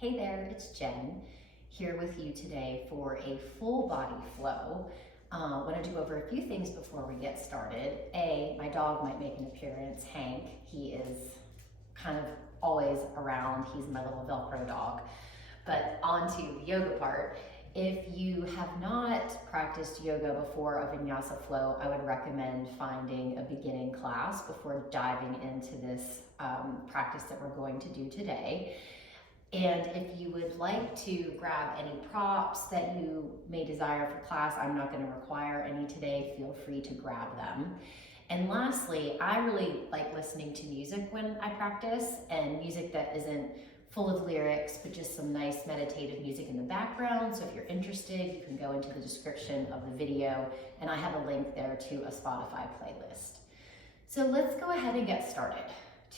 Hey there, it's Jen here with you today for a full body flow. I wanted to go over a few things before we get started. My dog might make an appearance, Hank. He is kind of always around. He's my little Velcro dog. But on to the yoga part. If you have not practiced yoga before a vinyasa flow, I would recommend finding a beginning class before diving into this practice that we're going to do today. And if you would like to grab any props that you may desire for class, I'm not going to require any today, feel free to grab them. And lastly, I really like listening to music when I practice, and music that isn't full of lyrics, but just some nice meditative music in the background. So if you're interested, you can go into the description of the video, and I have a link there to a Spotify playlist. So let's go ahead and get started.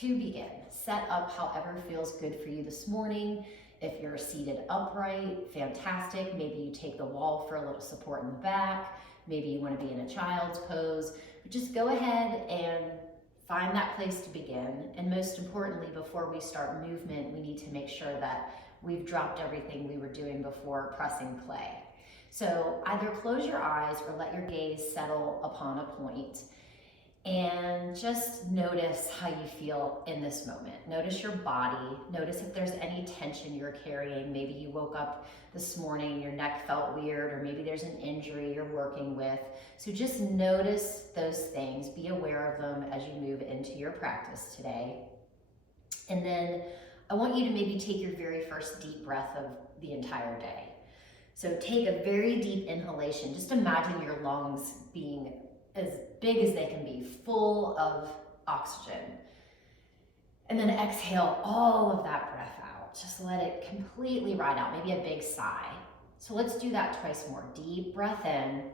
To begin, set up however feels good for you this morning. If you're seated upright, fantastic. Maybe you take the wall for a little support in the back. Maybe you want to be in a child's pose. But just go ahead and find that place to begin. And most importantly, before we start movement, we need to make sure that we've dropped everything we were doing before pressing play. So either close your eyes or let your gaze settle upon a point. And just notice how you feel in this moment. Notice your body. Notice if there's any tension you're carrying. Maybe you woke up this morning, your neck felt weird, or maybe there's an injury you're working with. So just notice those things. Be aware of them as you move into your practice today. And then I want you to maybe take your very first deep breath of the entire day. So take a very deep inhalation. Just imagine your lungs being as big as they can be, full of oxygen. And then exhale all of that breath out. Just let it completely ride out, maybe a big sigh. So let's do that twice more. Deep breath in.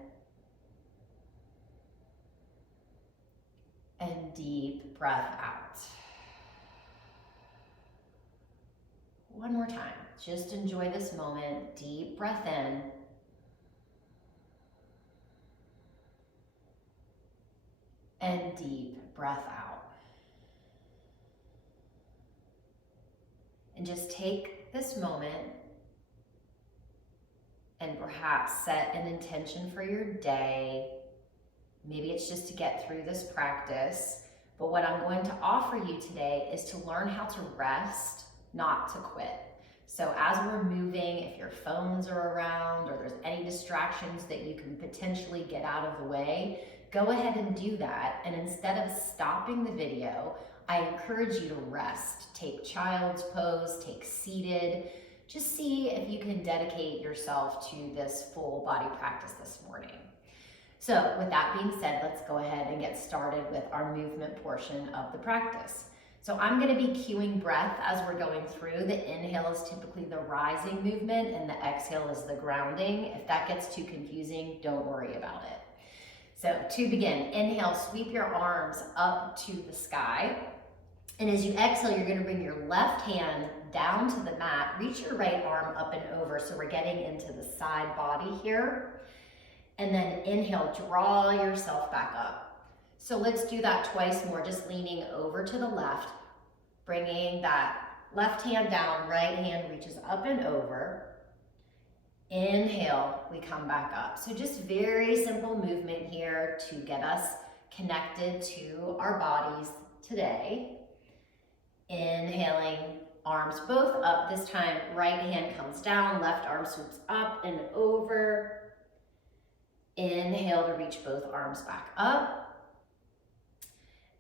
And deep breath out. One more time. Just enjoy this moment. Deep breath in. And deep breath out. And just take this moment and perhaps set an intention for your day. Maybe it's just to get through this practice. But what I'm going to offer you today is to learn how to rest, not to quit. So as we're moving, if your phones are around or there's any distractions that you can potentially get out of the way, go ahead and do that. And instead of stopping the video, I encourage you to rest. Take child's pose, take seated. Just see if you can dedicate yourself to this full body practice this morning. So with that being said, let's go ahead and get started with our movement portion of the practice. So I'm going to be cueing breath as we're going through. The inhale is typically the rising movement and the exhale is the grounding. If that gets too confusing, don't worry about it. So to begin, inhale, sweep your arms up to the sky. And as you exhale, you're going to bring your left hand down to the mat. Reach your right arm up and over. So we're getting into the side body here. And then inhale, draw yourself back up. So let's do that twice more, just leaning over to the left, bringing that left hand down, right hand reaches up and over. Inhale, we come back up. So just very simple movement here to get us connected to our bodies today. Inhaling, arms both up. This time, right hand comes down, left arm swoops up and over. Inhale to reach both arms back up.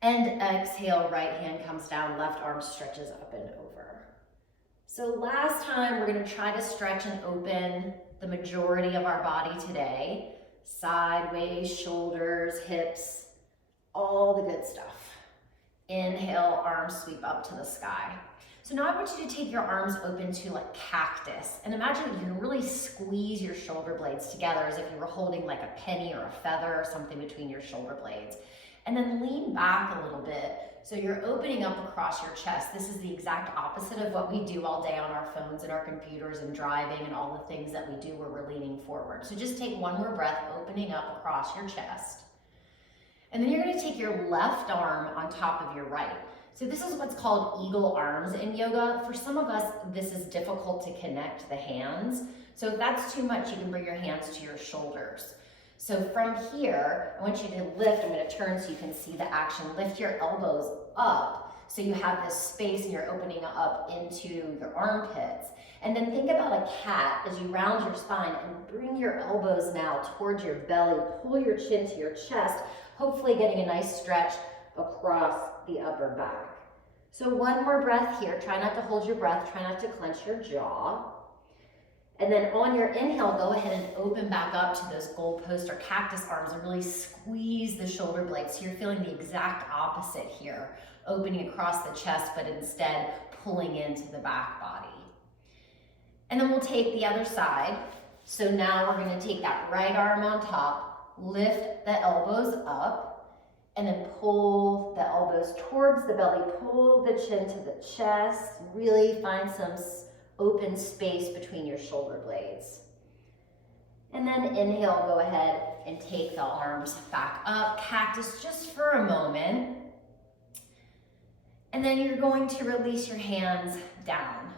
And exhale, right hand comes down, left arm stretches up and over. So last time, we're going to try to stretch and open the majority of our body today. Sideways, shoulders, hips, all the good stuff. Inhale, arms sweep up to the sky. So now I want you to take your arms open to like cactus. And imagine you can really squeeze your shoulder blades together as if you were holding like a penny or a feather or something between your shoulder blades. And then lean back a little bit. So you're opening up across your chest. This is the exact opposite of what we do all day on our phones and our computers and driving and all the things that we do where we're leaning forward. So just take one more breath, opening up across your chest. And then you're going to take your left arm on top of your right. So this is what's called eagle arms in yoga. For some of us, this is difficult to connect the hands. So if that's too much, you can bring your hands to your shoulders. So from here, I want you to lift. I'm going to turn so you can see the action. Lift your elbows up so you have this space and you're opening up into your armpits. And then think about a cat as you round your spine and bring your elbows now towards your belly. Pull your chin to your chest, hopefully getting a nice stretch across the upper back. So one more breath here. Try not to hold your breath. Try not to clench your jaw. And then on your inhale, go ahead and open back up to those goalpost or cactus arms and really squeeze the shoulder blades. So you're feeling the exact opposite here, opening across the chest, but instead pulling into the back body. And then we'll take the other side. So now we're going to take that right arm on top, lift the elbows up, and then pull the elbows towards the belly, pull the chin to the chest, really find some open space between your shoulder blades. And then inhale, go ahead and take the arms back up, cactus just for a moment. And then you're going to release your hands down.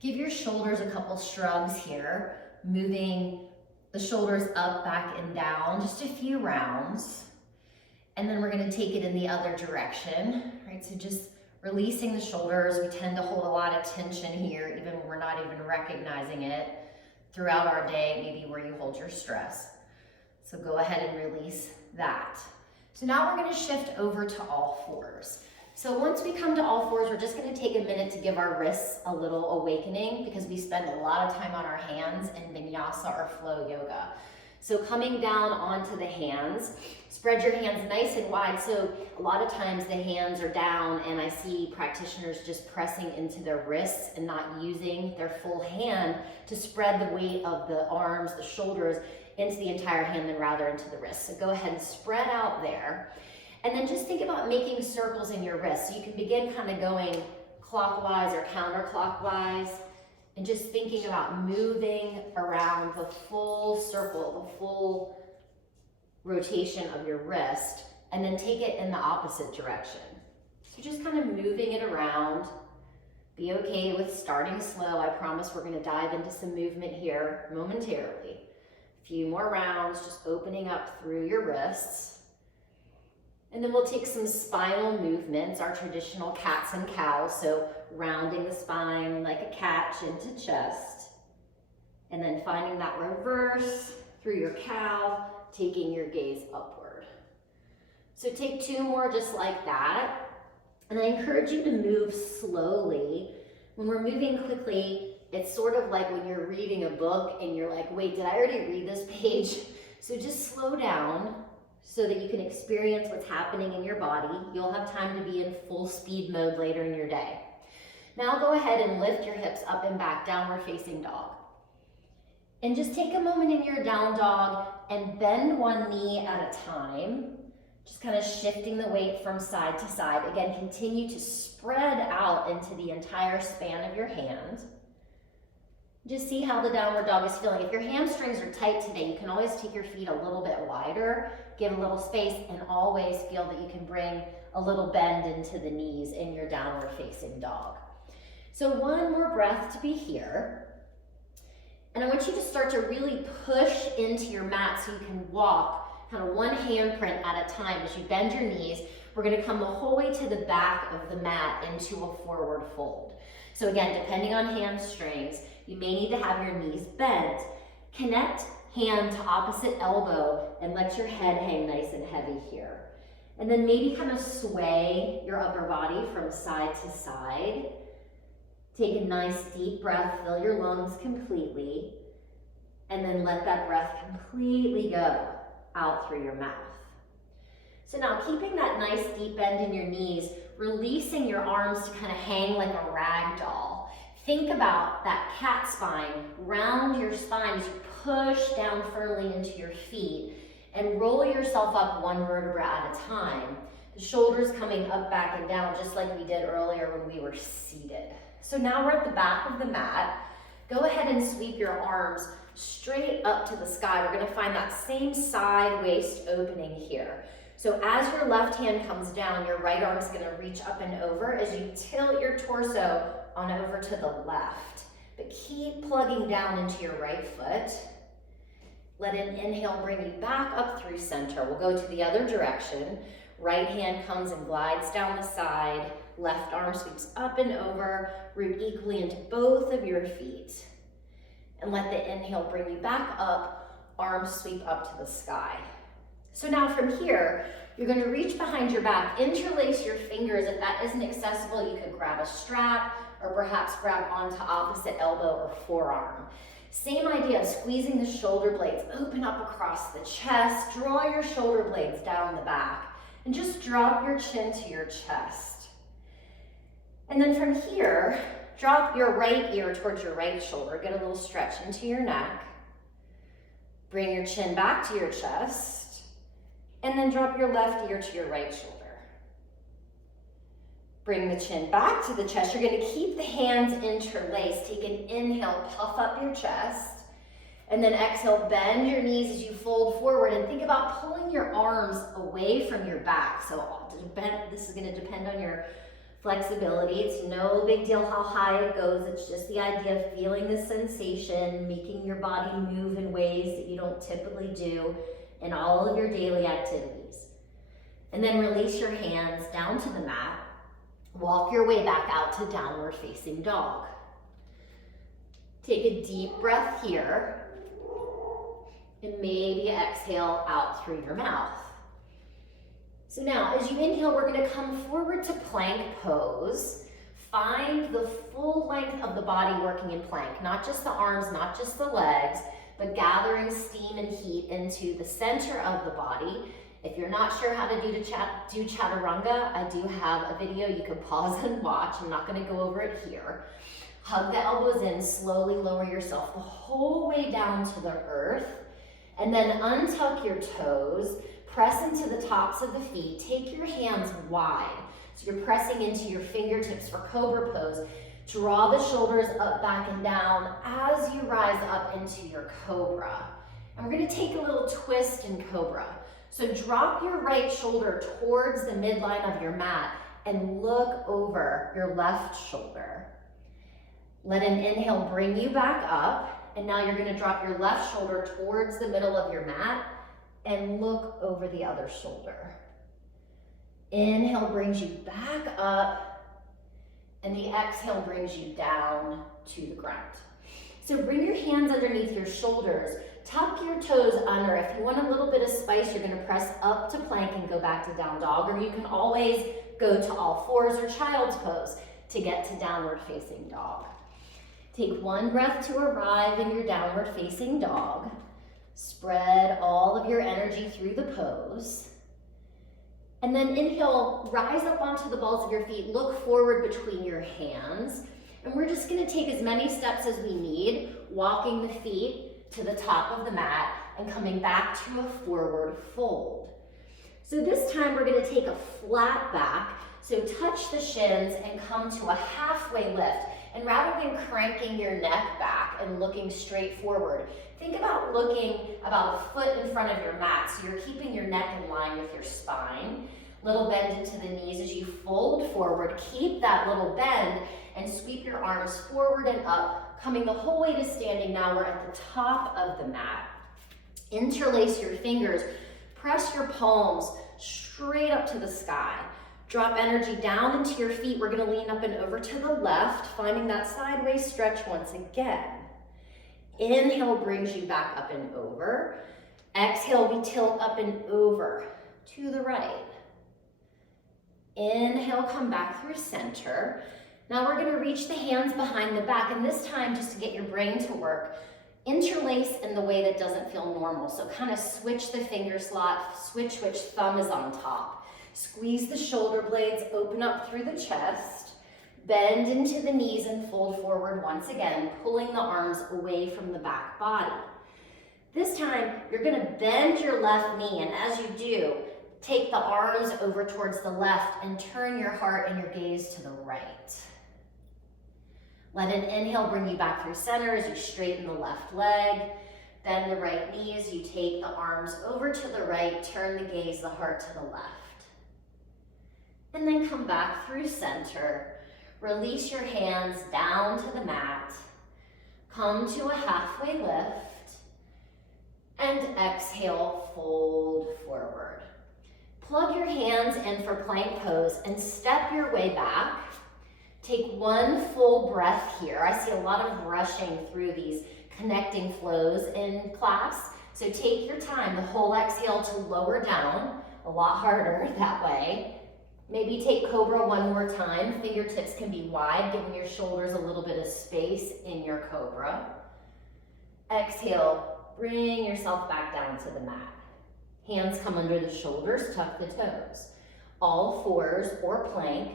Give your shoulders a couple shrugs here, moving the shoulders up, back, and down, just a few rounds. And then we're gonna take it in the other direction, right? So just releasing the shoulders. We tend to hold a lot of tension here, even when we're not even recognizing it throughout our day, maybe where you hold your stress. So go ahead and release that. So now we're gonna shift over to all fours. So once we come to all fours, we're just gonna take a minute to give our wrists a little awakening because we spend a lot of time on our hands in vinyasa or flow yoga. So coming down onto the hands, spread your hands nice and wide. So a lot of times the hands are down and I see practitioners just pressing into their wrists and not using their full hand to spread the weight of the arms, the shoulders into the entire hand and rather into the wrists. So go ahead and spread out there. And then just think about making circles in your wrists. So you can begin kind of going clockwise or counterclockwise and just thinking about moving around the full circle, the full rotation of your wrist, and then take it in the opposite direction. So just kind of moving it around. Be okay with starting slow. I promise we're gonna dive into some movement here momentarily. A few more rounds, just opening up through your wrists. And then we'll take some spinal movements, our traditional cats and cows. So rounding the spine like a cat, chin to chest. And then finding that reverse through your cow, taking your gaze upward. So take two more just like that. And I encourage you to move slowly. When we're moving quickly, it's sort of like when you're reading a book and you're like, wait, did I already read this page? So just slow down so that you can experience what's happening in your body. You'll have time to be in full speed mode later in your day. Now go ahead and lift your hips up and back, downward facing dog. And just take a moment in your down dog and bend one knee at a time, just kind of shifting the weight from side to side. Again, continue to spread out into the entire span of your hand. Just see how the downward dog is feeling. If your hamstrings are tight today, you can always take your feet a little bit wider, give a little space, and always feel that you can bring a little bend into the knees in your downward facing dog. So one more breath to be here. And I want you to start to really push into your mat so you can walk kind of one handprint at a time. As you bend your knees, we're gonna come the whole way to the back of the mat into a forward fold. So again, depending on hamstrings, you may need to have your knees bent. Connect hand to opposite elbow and let your head hang nice and heavy here. And then maybe kind of sway your upper body from side to side. Take a nice deep breath, fill your lungs completely, and then let that breath completely go out through your mouth. So now keeping that nice deep bend in your knees, releasing your arms to kind of hang like a rag doll. Think about that cat spine, round your spine as you push down firmly into your feet and roll yourself up one vertebra at a time. The shoulders coming up, back, and down just like we did earlier when we were seated. So now we're at the back of the mat. Go ahead and sweep your arms straight up to the sky. We're gonna find that same side waist opening here. So as your left hand comes down, your right arm is going to reach up and over as you tilt your torso on over to the left. But keep plugging down into your right foot. Let an inhale bring you back up through center. We'll go to the other direction. Right hand comes and glides down the side. Left arm sweeps up and over. Root equally into both of your feet. And let the inhale bring you back up. Arms sweep up to the sky. So now from here, you're going to reach behind your back, interlace your fingers. If that isn't accessible, you could grab a strap or perhaps grab onto opposite elbow or forearm. Same idea of squeezing the shoulder blades, open up across the chest, draw your shoulder blades down the back, and just drop your chin to your chest. And then from here, drop your right ear towards your right shoulder. Get a little stretch into your neck. Bring your chin back to your chest. And then drop your left ear to your right shoulder. Bring the chin back to the chest. You're going to keep the hands interlaced. Take an inhale, puff up your chest. And then exhale, bend your knees as you fold forward. And think about pulling your arms away from your back. So this is going to depend on your flexibility. It's no big deal how high it goes. It's just the idea of feeling the sensation, making your body move in ways that you don't typically do in all of your daily activities. And then release your hands down to the mat. Walk your way back out to downward facing dog. Take a deep breath here. And maybe exhale out through your mouth. So now, as you inhale, we're going to come forward to plank pose. Find the full length of the body working in plank, not just the arms, not just the legs, but gathering steam and heat into the center of the body. If you're not sure how to do chaturanga, I do have a video you can pause and watch. I'm not going to go over it here. Hug the elbows in, slowly lower yourself the whole way down to the earth, and then untuck your toes, press into the tops of the feet, take your hands wide. So you're pressing into your fingertips for cobra pose. Draw the shoulders up, back, and down as you rise up into your cobra. And we're going to take a little twist in cobra. So drop your right shoulder towards the midline of your mat and look over your left shoulder. Let an inhale bring you back up. And now you're going to drop your left shoulder towards the middle of your mat and look over the other shoulder. Inhale brings you back up. And the exhale brings you down to the ground. So bring your hands underneath your shoulders. Tuck your toes under. If you want a little bit of spice, you're going to press up to plank and go back to down dog. Or you can always go to all fours or child's pose to get to downward facing dog. Take one breath to arrive in your downward facing dog. Spread all of your energy through the pose. And then inhale, rise up onto the balls of your feet, look forward between your hands. And we're just going to take as many steps as we need, walking the feet to the top of the mat and coming back to a forward fold. So this time we're going to take a flat back. So touch the shins and come to a halfway lift. And rather than cranking your neck back and looking straight forward, think about looking about a foot in front of your mat. So you're keeping your neck in line with your spine. Little bend into the knees as you fold forward. Keep that little bend and sweep your arms forward and up, coming the whole way to standing. Now we're at the top of the mat. Interlace your fingers. Press your palms straight up to the sky. Drop energy down into your feet. We're going to lean up and over to the left, finding that sideways stretch once again. Inhale brings you back up and over. Exhale, we tilt up and over to the right. Inhale, come back through center. Now we're going to reach the hands behind the back, and this time, just to get your brain to work, interlace in the way that doesn't feel normal. So kind of switch the finger slot, switch which thumb is on top. Squeeze the shoulder blades, open up through the chest, bend into the knees and fold forward once again, pulling the arms away from the back body. This time, you're going to bend your left knee, and as you do, take the arms over towards the left and turn your heart and your gaze to the right. Let an inhale bring you back through center as you straighten the left leg. Bend the right knee as you take the arms over to the right, turn the gaze, the heart to the left. And then come back through center. Release your hands down to the mat. Come to a halfway lift. And exhale, fold forward. Plug your hands in for plank pose and step your way back. Take one full breath here. I see a lot of rushing through these connecting flows in class. So take your time, the whole exhale to lower down, a lot harder that way. Maybe take Cobra one more time. Fingertips can be wide, giving your shoulders a little bit of space in your Cobra. Exhale, bring yourself back down to the mat. Hands come under the shoulders, tuck the toes. All fours or plank,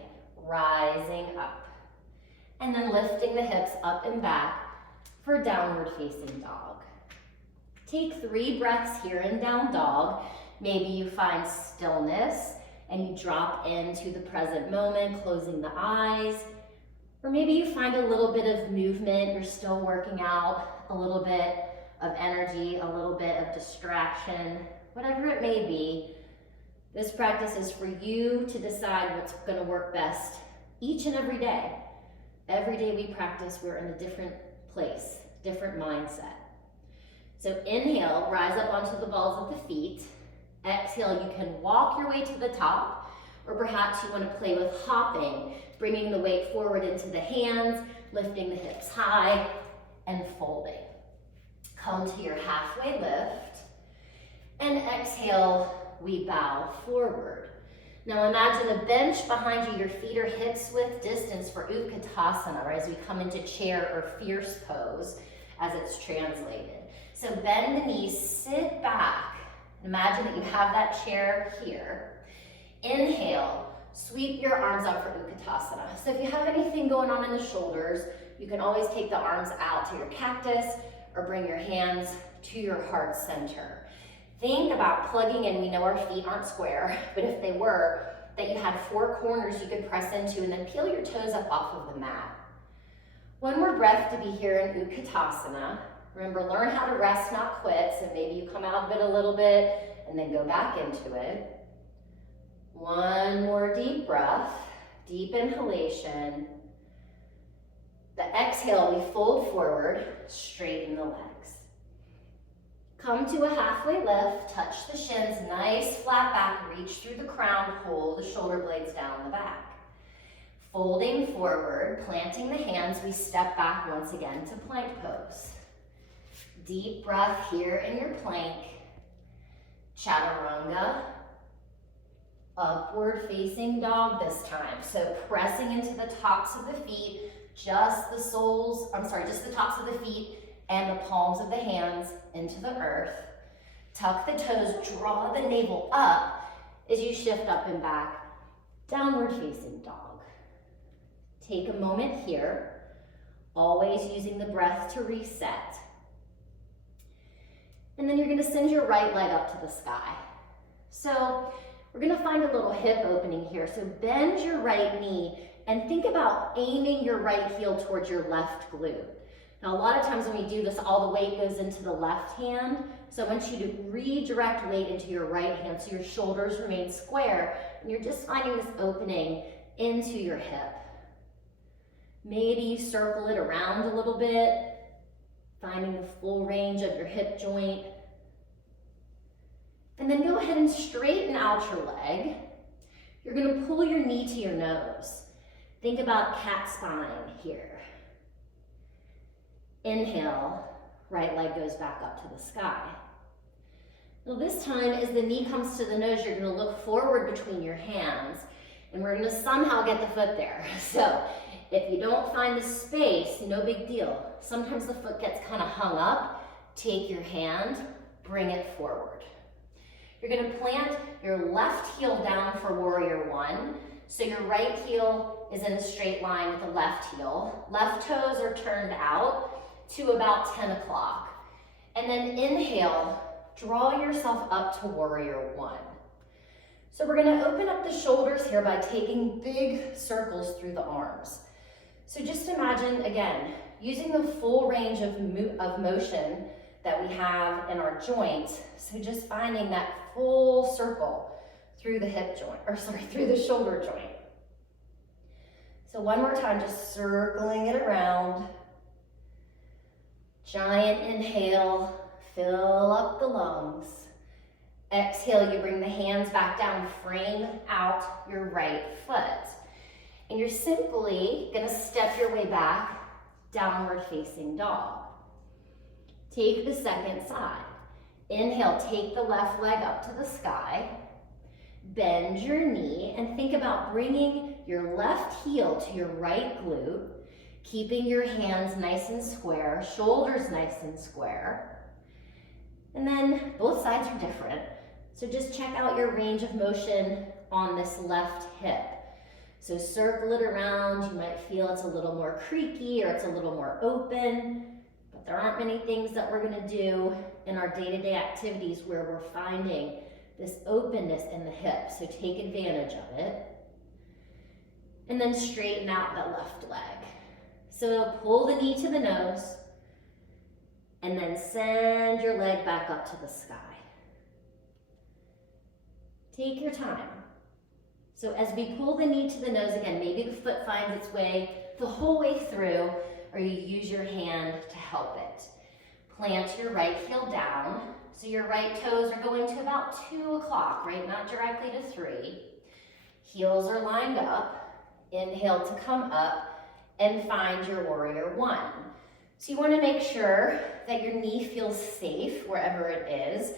rising up. And then lifting the hips up and back for downward facing dog. Take 3 breaths here in down dog. Maybe you find stillness and you drop into the present moment, closing the eyes. Or maybe you find a little bit of movement, you're still working out, a little bit of energy, a little bit of distraction, whatever it may be. This practice is for you to decide what's gonna work best each and every day. Every day we practice, we're in a different place, different mindset. So inhale, rise up onto the balls of the feet. Exhale, you can walk your way to the top, or perhaps you want to play with hopping, bringing the weight forward into the hands, lifting the hips high, and folding. Come to your halfway lift, and exhale, we bow forward. Now imagine a bench behind you, your feet are hips width distance for Utkatasana, or as we come into chair or fierce pose, as it's translated. So bend the knees, sit back. Imagine that you have that chair here. Inhale, sweep your arms up for Utkatasana. So if you have anything going on in the shoulders, you can always take the arms out to your cactus or bring your hands to your heart center. Think about plugging in. We know our feet aren't square, but if they were, that you had 4 corners you could press into and then peel your toes up off of the mat. One more breath to be here in Utkatasana. Remember, learn how to rest, not quit. So maybe you come out of it a little bit and then go back into it. One more deep breath, deep inhalation. The exhale, we fold forward, straighten the legs. Come to a halfway lift, touch the shins, nice flat back, reach through the crown, pull the shoulder blades down the back. Folding forward, planting the hands, we step back once again to plank pose. Deep breath here in your plank. Chaturanga. Upward facing dog this time. So pressing into the tops of the feet, just the tops of the feet and the palms of the hands into the earth. Tuck the toes, draw the navel up as you shift up and back. Downward facing dog. Take a moment here, always using the breath to reset. And then you're gonna send your right leg up to the sky. So we're gonna find a little hip opening here. So bend your right knee and think about aiming your right heel towards your left glute. Now a lot of times when we do this, all the weight goes into the left hand. So I want you to redirect weight into your right hand so your shoulders remain square and you're just finding this opening into your hip. Maybe circle it around a little bit, finding the full range of your hip joint. And then go ahead and straighten out your leg. You're gonna pull your knee to your nose. Think about cat spine here. Inhale, right leg goes back up to the sky. Now this time, as the knee comes to the nose, you're gonna look forward between your hands, and we're gonna somehow get the foot there. So if you don't find the space, no big deal. Sometimes the foot gets kind of hung up. Take your hand, bring it forward. You're gonna plant your left heel down for warrior one. So your right heel is in a straight line with the left heel. Left toes are turned out to about 10 o'clock. And then inhale, draw yourself up to warrior one. So we're gonna open up the shoulders here by taking big circles through the arms. So just imagine, again, using the full range of motion that we have in our joints. So just finding that full circle through the hip joint, or sorry, through the shoulder joint. So one more time, just circling it around. Giant inhale, fill up the lungs. Exhale, you bring the hands back down, frame out your right foot. And you're simply gonna step your way back, downward facing dog. Take the second side. Inhale, take the left leg up to the sky. Bend your knee and think about bringing your left heel to your right glute, keeping your hands nice and square, shoulders nice and square. And then both sides are different. So just check out your range of motion on this left hip. So circle it around. You might feel it's a little more creaky or it's a little more open, but there aren't many things that we're gonna do in our day-to-day activities where we're finding this openness in the hip. So take advantage of it. And then straighten out that left leg. So pull the knee to the nose and then send your leg back up to the sky. Take your time. So as we pull the knee to the nose again, maybe the foot finds its way the whole way through, or you use your hand to help it. Plant your right heel down. So your right toes are going to about 2 o'clock, right? Not directly to 3. Heels are lined up. Inhale to come up and find your warrior 1. So you want to make sure that your knee feels safe wherever it is.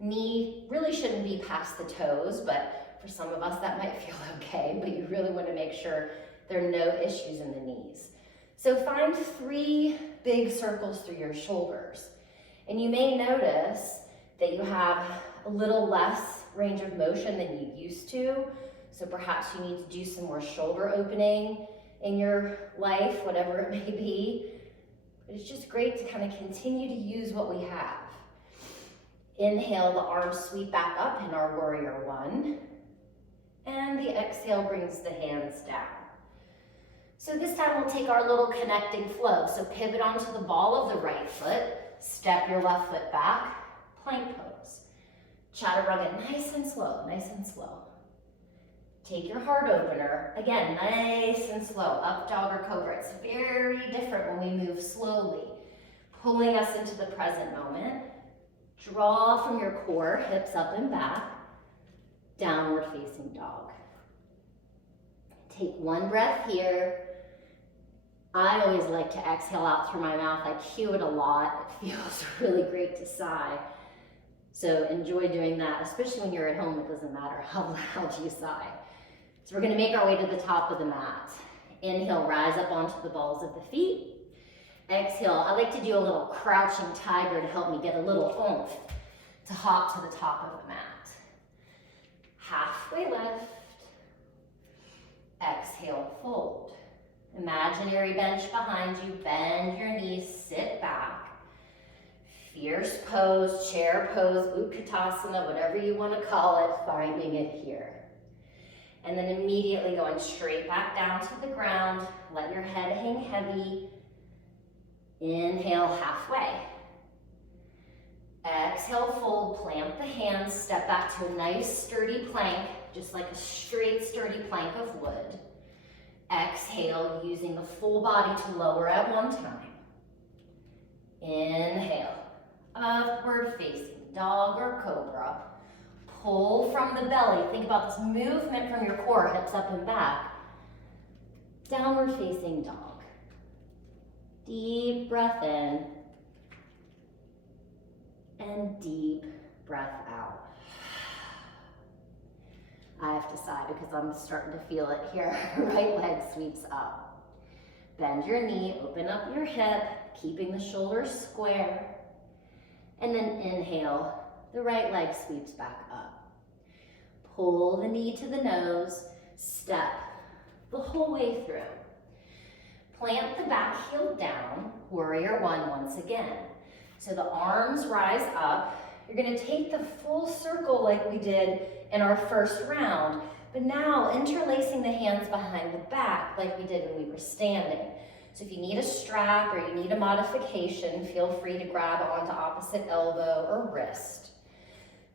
Knee really shouldn't be past the toes, but for some of us that might feel okay, but you really want to make sure there are no issues in the knees. So find 3 big circles through your shoulders. And you may notice that you have a little less range of motion than you used to. So perhaps you need to do some more shoulder opening in your life, whatever it may be. But it's just great to kind of continue to use what we have. Inhale, the arms sweep back up in our warrior 1. And the exhale brings the hands down. So this time we'll take our little connecting flow. So pivot onto the ball of the right foot, step your left foot back, plank pose. Chaturanga, nice and slow, nice and slow. Take your heart opener, again, nice and slow, up dog or cobra. It's very different when we move slowly, pulling us into the present moment. Draw from your core, hips up and back, downward facing dog. Take one breath here. I always like to exhale out through my mouth. I cue it a lot. It feels really great to sigh. So enjoy doing that, especially when you're at home. It doesn't matter how loud you sigh. So we're gonna make our way to the top of the mat. Inhale, rise up onto the balls of the feet. Exhale, I like to do a little crouching tiger to help me get a little oomph to hop to the top of the mat. Halfway lift. Exhale, fold. Imaginary bench behind you, bend your knees, sit back. Fierce pose, chair pose, Utkatasana, whatever you want to call it, finding it here. And then immediately going straight back down to the ground. Let your head hang heavy. Inhale, halfway. Exhale, fold, plant the hands, step back to a nice sturdy plank, just like a straight sturdy plank of wood. Exhale, using the full body to lower at one time. Inhale, upward facing dog or cobra. Pull from the belly. Think about this movement from your core, hips up and back. Downward facing dog. Deep breath in and deep breath out. I have to sigh because I'm starting to feel it here. Right leg sweeps up. Bend your knee, open up your hip, keeping the shoulders square. And then inhale, the right leg sweeps back up. Pull the knee to the nose, step the whole way through. Plant the back heel down, warrior 1 once again. So the arms rise up. You're gonna take the full circle like we did in our first round, but now interlacing the hands behind the back like we did when we were standing. So if you need a strap or you need a modification, feel free to grab onto opposite elbow or wrist.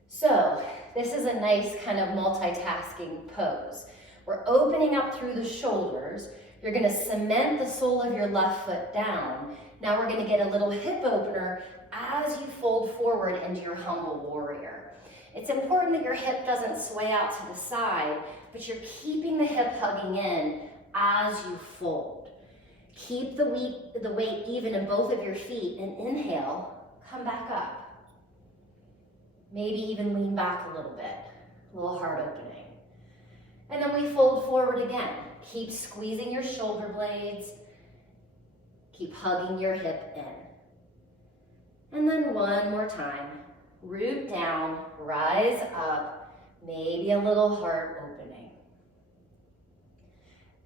So this is a nice kind of multitasking pose. We're opening up through the shoulders. You're gonna cement the sole of your left foot down. Now we're gonna get a little hip opener as you fold forward into your humble warrior. It's important that your hip doesn't sway out to the side, but you're keeping the hip hugging in as you fold. Keep the weight even in both of your feet, and inhale, come back up. Maybe even lean back a little bit, a little heart opening. And then we fold forward again. Keep squeezing your shoulder blades. Keep hugging your hip in. And then one more time. Root down, rise up, maybe a little heart opening.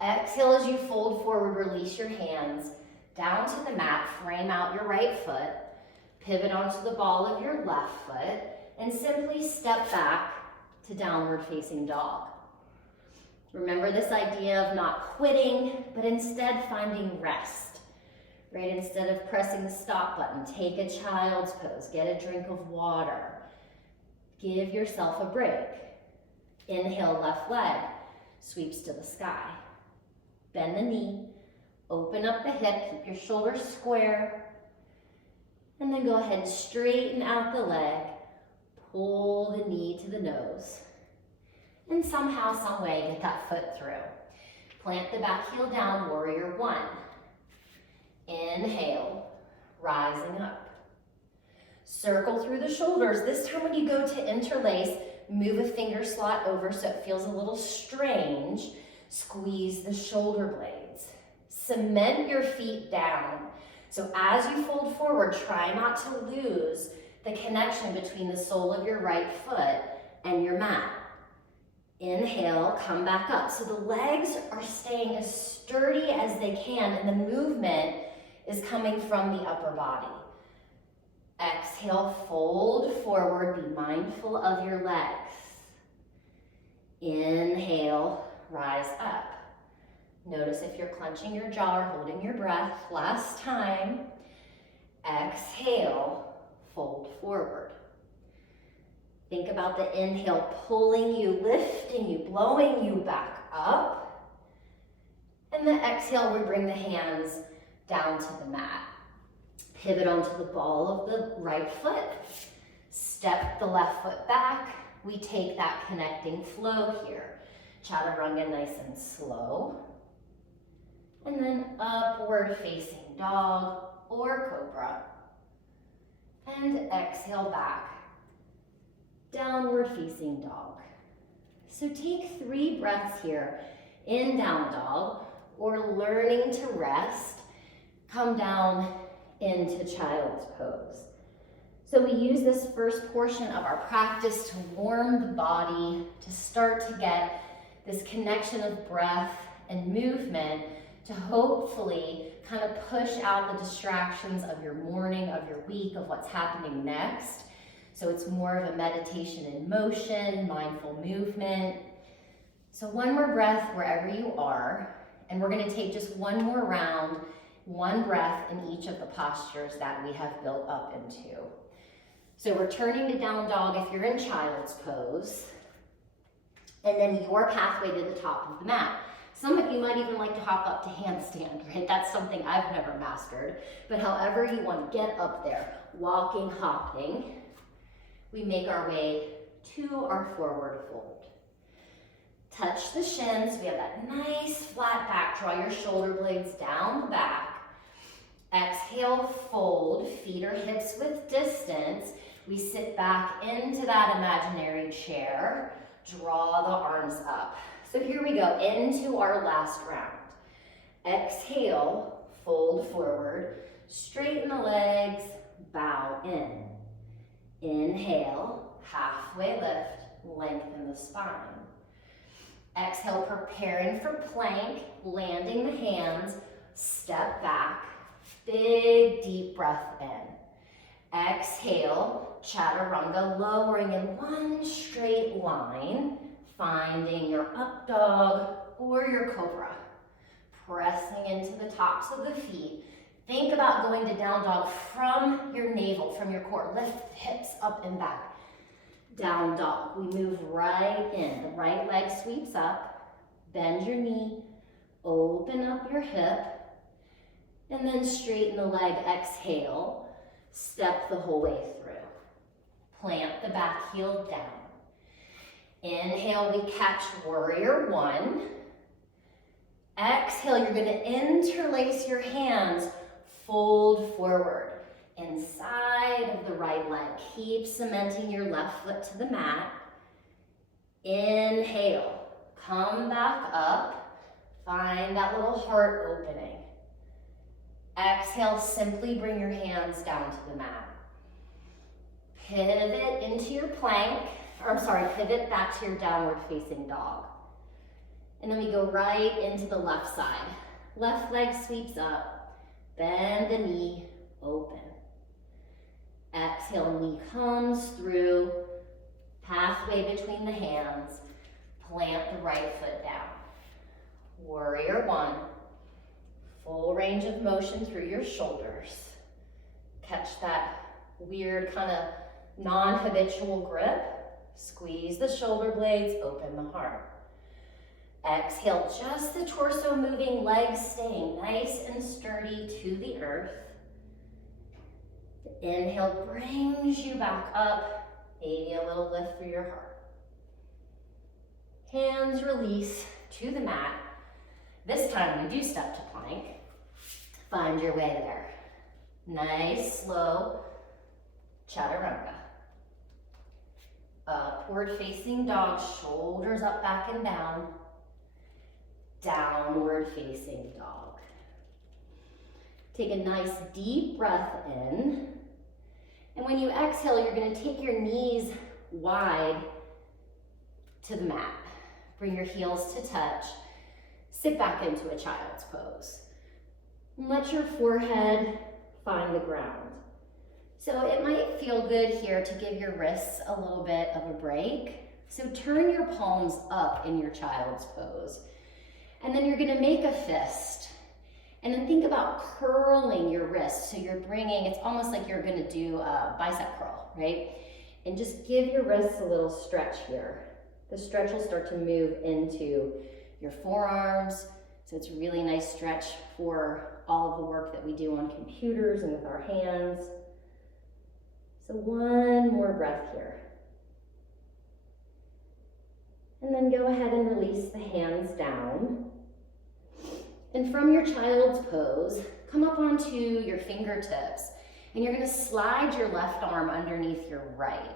Exhale as you fold forward, release your hands down to the mat, frame out your right foot, pivot onto the ball of your left foot, and simply step back to downward facing dog. Remember this idea of not quitting, but instead finding rest. Right? Instead of pressing the stop button, take a child's pose, get a drink of water. Give yourself a break. Inhale, left leg sweeps to the sky. Bend the knee, open up the hip, keep your shoulders square, and then go ahead and straighten out the leg, pull the knee to the nose, and somehow, some way, get that foot through. Plant the back heel down, warrior one. Inhale, rising up. Circle through the shoulders. This time when you go to interlace, move a finger slot over so it feels a little strange. Squeeze the shoulder blades. Cement your feet down. So as you fold forward, try not to lose the connection between the sole of your right foot and your mat. Inhale, come back up. So the legs are staying as sturdy as they can, and the movement is coming from the upper body. Exhale, fold forward, be mindful of your legs. Inhale, rise up. Notice if you're clenching your jaw or holding your breath. Last time. Exhale, fold forward. Think about the inhale pulling you, lifting you, blowing you back up. And the exhale, we bring the hands down to the mat. Pivot onto the ball of the right foot. Step the left foot back. We take that connecting flow here. Chaturanga nice and slow. And then upward facing dog or cobra. And exhale back. Downward facing dog. So take 3 breaths here in down dog, or learning to rest. Come down into child's pose. So we use this first portion of our practice to warm the body, to start to get this connection of breath and movement to hopefully kind of push out the distractions of your morning, of your week, of what's happening next. So it's more of a meditation in motion, mindful movement. So one more breath wherever you are, and we're gonna take just one more round, one breath in each of the postures that we have built up into. So we're turning to down dog if you're in child's pose, and then your pathway to the top of the mat. Some of you might even like to hop up to handstand, right? That's something I've never mastered, but however you want to get up there, walking, hopping, we make our way to our forward fold. Touch the shins. We have that nice flat back. Draw your shoulder blades down the back. Exhale, fold. Feet or hips with distance. We sit back into that imaginary chair. Draw the arms up. So here we go, into our last round. Exhale, fold forward. Straighten the legs, bow in. Inhale, halfway lift, lengthen the spine. Exhale, preparing for plank, landing the hands, step back, big deep breath in. Exhale, chaturanga, lowering in one straight line, finding your up dog or your cobra. Pressing into the tops of the feet. Think about going to down dog from your navel, from your core. Lift the hips up and back. Down dog. We move right in. The right leg sweeps up. Bend your knee. Open up your hip. And then straighten the leg. Exhale. Step the whole way through. Plant the back heel down. Inhale, we catch warrior one. Exhale, you're going to interlace your hands, fold forward. Inside of the right leg, keep cementing your left foot to the mat. Inhale, come back up, find that little heart opening. Exhale, simply bring your hands down to the mat. Pivot into your plank, pivot back to your downward facing dog. And then we go right into the left side. Left leg sweeps up, bend the knee, open. Exhale, knee comes through, pathway between the hands, plant the right foot down. Warrior one, full range of motion through your shoulders. Catch that weird kind of non-habitual grip. Squeeze the shoulder blades, open the heart. Exhale, just the torso moving, legs staying nice and sturdy to the earth. Inhale brings you back up, maybe a little lift through your heart. Hands release to the mat. This time we do step to plank. Find your way there. Nice, slow chaturanga. Upward facing dog, shoulders up, back and down. Downward facing dog. Take a nice deep breath in. And when you exhale, you're going to take your knees wide to the mat. Bring your heels to touch. Sit back into a child's pose. And let your forehead find the ground. So it might feel good here to give your wrists a little bit of a break. So turn your palms up in your child's pose. And then you're gonna make a fist. And then think about curling your wrists. So you're bringing, it's almost like you're gonna do a bicep curl, right? And just give your wrists a little stretch here. The stretch will start to move into your forearms. So it's a really nice stretch for all of the work that we do on computers and with our hands. So one more breath here. And then go ahead and release the hands down. And from your child's pose, come up onto your fingertips. And you're gonna slide your left arm underneath your right.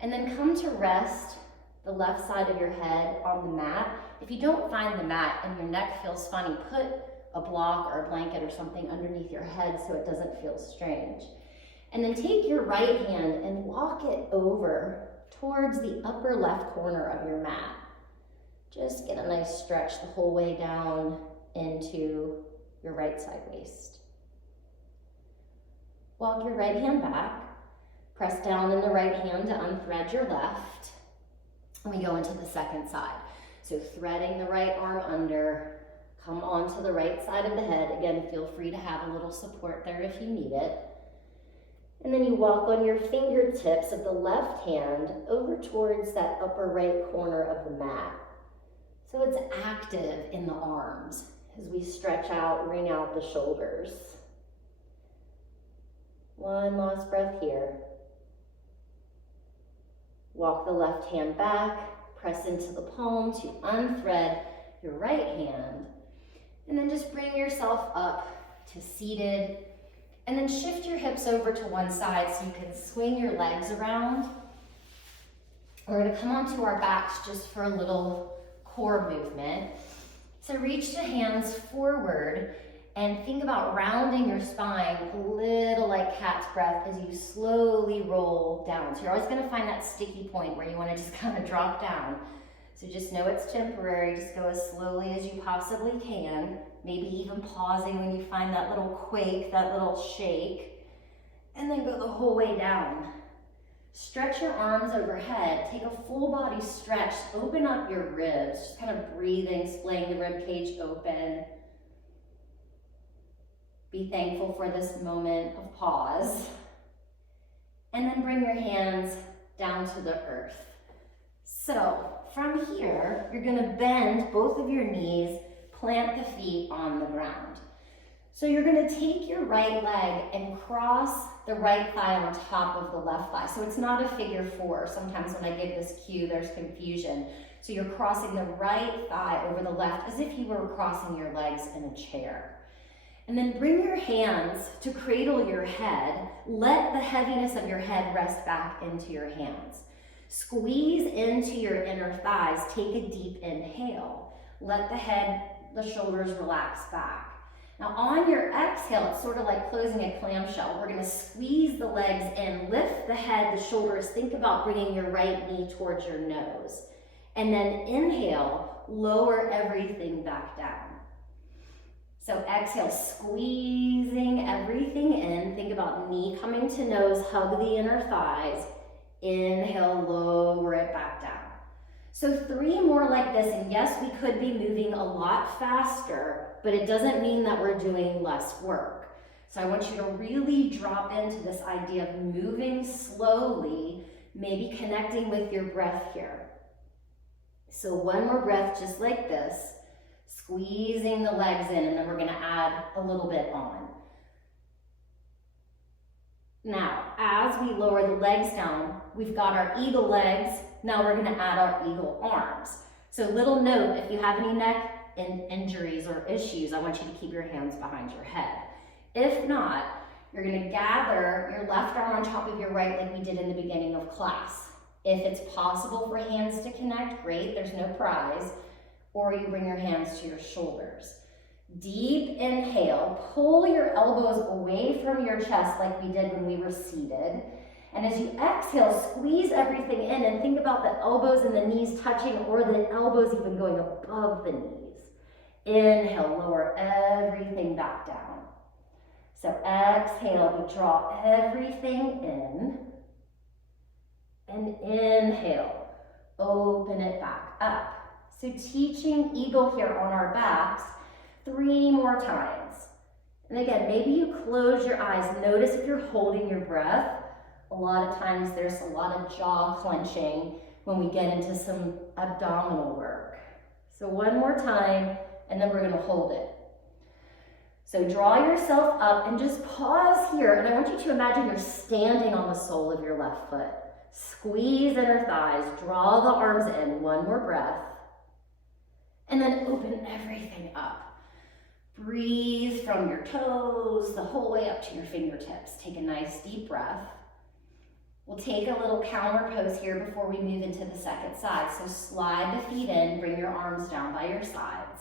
And then come to rest the left side of your head on the mat. If you don't find the mat and your neck feels funny, put a block or a blanket or something underneath your head so it doesn't feel strange. And then take your right hand and walk it over towards the upper left corner of your mat. Just get a nice stretch the whole way down into your right side waist. Walk your right hand back. Press down in the right hand to unthread your left. And we go into the second side. So threading the right arm under, come onto the right side of the head. Again, feel free to have a little support there if you need it. And then you walk on your fingertips of the left hand over towards that upper right corner of the mat. So it's active in the arms as we stretch out, wring out the shoulders. One last breath here. Walk the left hand back, press into the palm to unthread your right hand, and then just bring yourself up to seated, and then shift your hips over to one side so you can swing your legs around. We're gonna come onto our backs just for a little core movement. So reach the hands forward and think about rounding your spine a little like cat's breath as you slowly roll down. So you're always gonna find that sticky point where you wanna just kind of drop down. So just know it's temporary. Just go as slowly as you possibly can. Maybe even pausing when you find that little quake, that little shake. And then go the whole way down. Stretch your arms overhead. Take a full body stretch. Open up your ribs. Just kind of breathing, splaying the rib cage open. Be thankful for this moment of pause. And then bring your hands down to the earth. So from here, you're gonna bend both of your knees, plant the feet on the ground. So you're gonna take your right leg and cross the right thigh on top of the left thigh. So it's not a figure four. Sometimes when I give this cue, there's confusion. So you're crossing the right thigh over the left as if you were crossing your legs in a chair. And then bring your hands to cradle your head. Let the heaviness of your head rest back into your hands. Squeeze into your inner thighs. Take a deep inhale. Let the head, the shoulders relax back. Now on your exhale, it's sort of like closing a clamshell. We're gonna squeeze the legs in, lift the head, the shoulders. Think about bringing your right knee towards your nose. And then inhale, lower everything back down. So exhale, squeezing everything in. Think about knee coming to nose, hug the inner thighs. Inhale, lower it back down. So 3 more like this, and yes, we could be moving a lot faster, but it doesn't mean that we're doing less work. So I want you to really drop into this idea of moving slowly, maybe connecting with your breath here. So 1 more breath just like this, squeezing the legs in, and then we're gonna add a little bit on. Now, as we lower the legs down, we've got our eagle legs. Now we're gonna add our eagle arms. So little note, if you have any neck injuries or issues, I want you to keep your hands behind your head. If not, you're gonna gather your left arm on top of your right like we did in the beginning of class. If it's possible for hands to connect, great, there's no prize. Or you bring your hands to your shoulders. Deep inhale, pull your elbows away from your chest like we did when we were seated. And as you exhale, squeeze everything in and think about the elbows and the knees touching, or the elbows even going above the knees. Inhale, lower everything back down. So exhale, we draw everything in. And inhale, open it back up. So teaching eagle here on our backs 3 more times. And again, maybe you close your eyes. Notice if you're holding your breath. A lot of times there's a lot of jaw clenching when we get into some abdominal work. So 1 more time, and then we're gonna hold it. So draw yourself up and just pause here. And I want you to imagine you're standing on the sole of your left foot. Squeeze inner thighs, draw the arms in. 1 more breath. And then open everything up. Breathe from your toes the whole way up to your fingertips. Take a nice deep breath. We'll take a little counter pose here before we move into the second side. So slide the feet in, bring your arms down by your sides.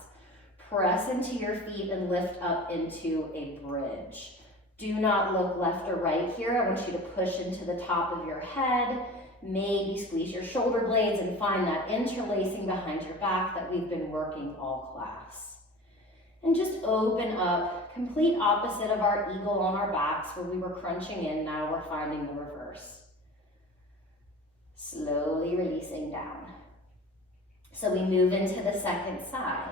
Press into your feet and lift up into a bridge. Do not look left or right here. I want you to push into the top of your head. Maybe squeeze your shoulder blades and find that interlacing behind your back that we've been working all class. And just open up, complete opposite of our eagle on our backs where we were crunching in. Now we're finding the reverse. Slowly releasing down. So we move into the second side.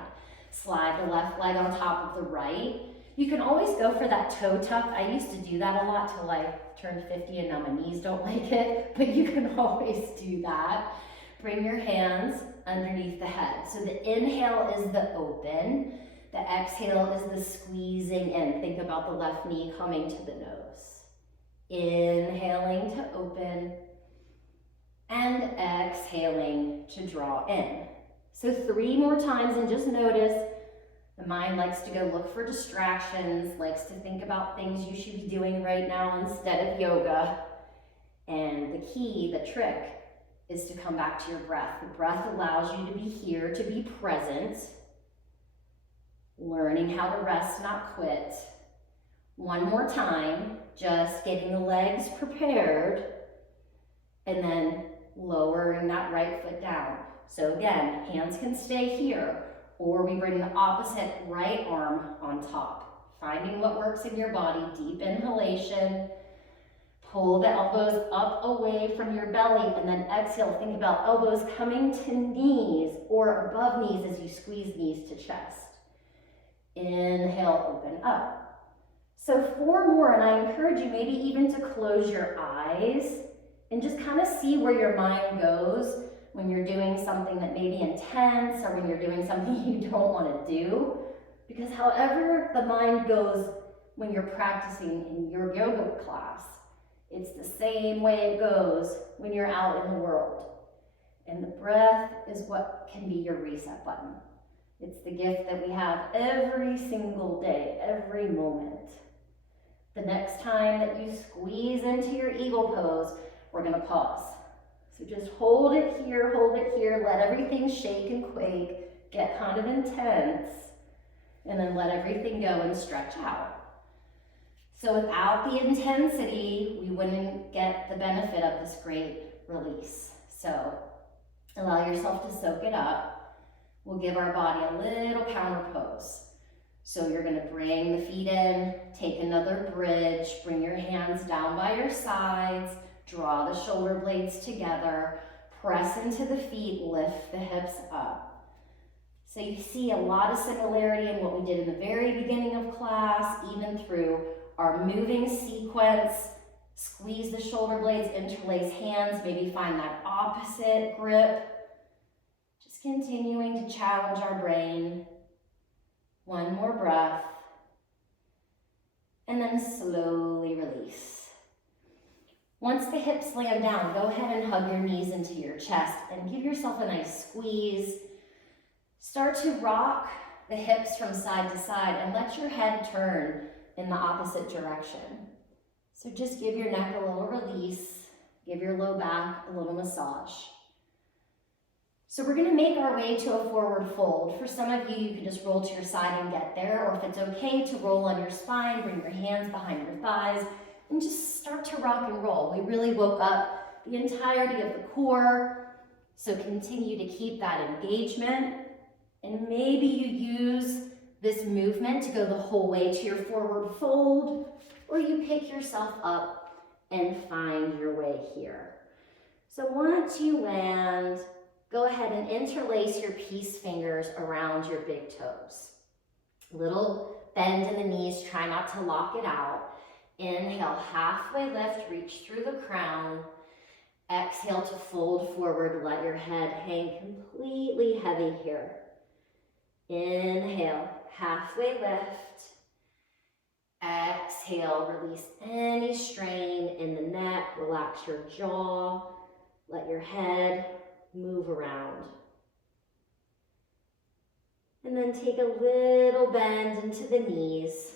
Slide the left leg on top of the right. You can always go for that toe tuck. I used to do that a lot till I turned 50 and now my knees don't like it, but you can always do that. Bring your hands underneath the head. So the inhale is the open. The exhale is the squeezing in. Think about the left knee coming to the nose. Inhaling to open and exhaling to draw in. So 3 more times, and just notice the mind likes to go look for distractions, likes to think about things you should be doing right now instead of yoga. And the key, the trick, is to come back to your breath. The breath allows you to be here, to be present, learning how to rest, not quit. 1 more time, just getting the legs prepared, and then lowering that right foot down. So again, hands can stay here, or we bring the opposite right arm on top. Finding what works in your body, deep inhalation. Pull the elbows up away from your belly, and then exhale. Think about elbows coming to knees or above knees as you squeeze knees to chest. Inhale, open up. So 4 more, and I encourage you maybe even to close your eyes and just kind of see where your mind goes when you're doing something that may be intense or when you're doing something you don't want to do. Because however the mind goes when you're practicing in your yoga class, it's the same way it goes when you're out in the world. And the breath is what can be your reset button. It's the gift that we have every single day, every moment. The next time that you squeeze into your eagle pose, we're gonna pause. So just hold it here, let everything shake and quake, get kind of intense, and then let everything go and stretch out. So without the intensity, we wouldn't get the benefit of this great release. So allow yourself to soak it up. We'll give our body a little counter pose. So you're gonna bring the feet in, take another bridge, bring your hands down by your sides, draw the shoulder blades together, press into the feet, lift the hips up. So you see a lot of similarity in what we did in the very beginning of class, even through our moving sequence. Squeeze the shoulder blades, interlace hands, maybe find that opposite grip. Just continuing to challenge our brain. One more breath, and then slowly release. Once the hips land down, go ahead and hug your knees into your chest and give yourself a nice squeeze. Start to rock the hips from side to side and let your head turn in the opposite direction. So just give your neck a little release, give your low back a little massage. So we're gonna make our way to a forward fold. For some of you, you can just roll to your side and get there, or if it's okay to roll on your spine, bring your hands behind your thighs, and just start to rock and roll. We really woke up the entirety of the core, so continue to keep that engagement. And maybe you use this movement to go the whole way to your forward fold, or you pick yourself up and find your way here. So once you land, go ahead and interlace your peace fingers around your big toes. Little bend in the knees, try not to lock it out. Inhale, halfway lift, reach through the crown. Exhale to fold forward, let your head hang completely heavy here. Inhale, halfway lift. Exhale, release any strain in the neck, relax your jaw, let your head move around. And then take a little bend into the knees.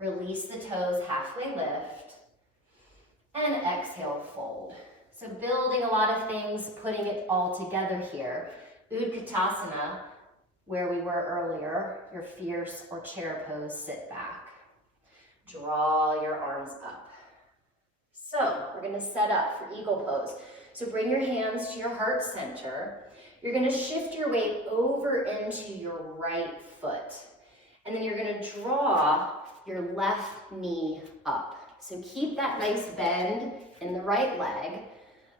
Release the toes, halfway lift. And exhale, fold. So building a lot of things, putting it all together here. Utkatasana, where we were earlier, your fierce or chair pose, sit back. Draw your arms up. So we're gonna set up for eagle pose. So bring your hands to your heart center. You're gonna shift your weight over into your right foot. And then you're gonna draw your left knee up. So keep that nice bend in the right leg.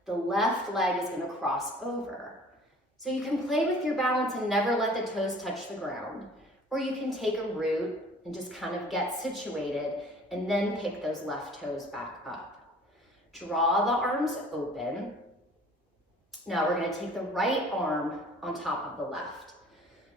The left leg is gonna cross over. So you can play with your balance and never let the toes touch the ground. Or you can take a root and just kind of get situated and then pick those left toes back up. Draw the arms open. Now we're gonna take the right arm on top of the left.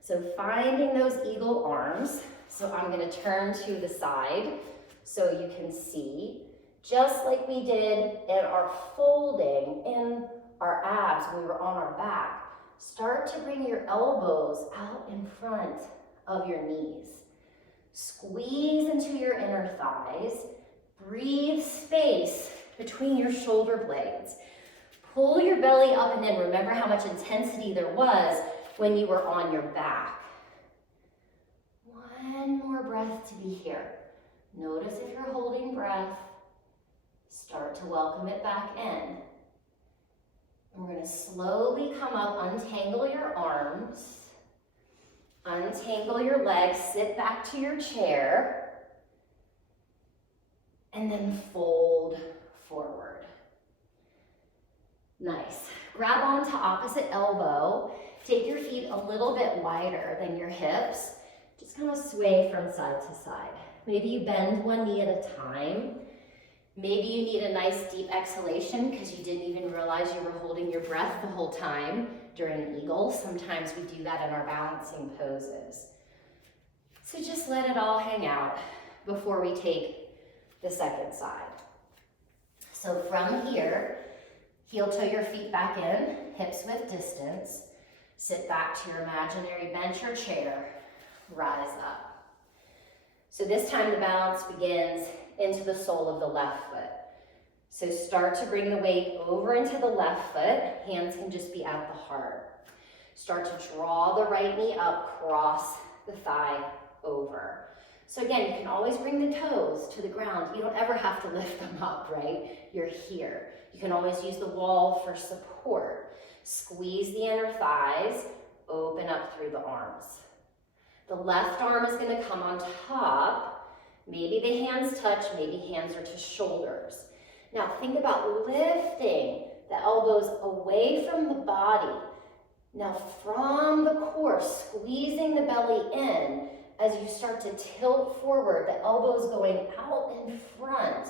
So finding those eagle arms. So I'm gonna turn to the side so you can see, just like we did in our folding in our abs when we were on our back. Start to bring your elbows out in front of your knees. Squeeze into your inner thighs. Breathe space between your shoulder blades. Pull your belly up and in. Remember how much intensity there was when you were on your back. One more breath to be here. Notice if you're holding breath. Start to welcome it back in. And we're going to slowly come up, untangle your arms, untangle your legs, sit back to your chair, and then fold forward. Nice. Grab onto opposite elbow. Take your feet a little bit wider than your hips. Just kind of sway from side to side. Maybe you bend one knee at a time. Maybe you need a nice deep exhalation because you didn't even realize you were holding your breath the whole time during an eagle. Sometimes we do that in our balancing poses. So just let it all hang out before we take the second side. So from here, heel toe your feet back in, hips width distance. Sit back to your imaginary bench or chair, rise up. So this time the balance begins into the sole of the left foot. So start to bring the weight over into the left foot. Hands can just be at the heart. Start to draw the right knee up, cross the thigh over. So again, you can always bring the toes to the ground. You don't ever have to lift them up, right? You're here. You can always use the wall for support. Squeeze the inner thighs, open up through the arms. The left arm is going to come on top. Maybe the hands touch, maybe hands are to shoulders. Now think about lifting the elbows away from the body. Now from the core, squeezing the belly in as you start to tilt forward, the elbows going out in front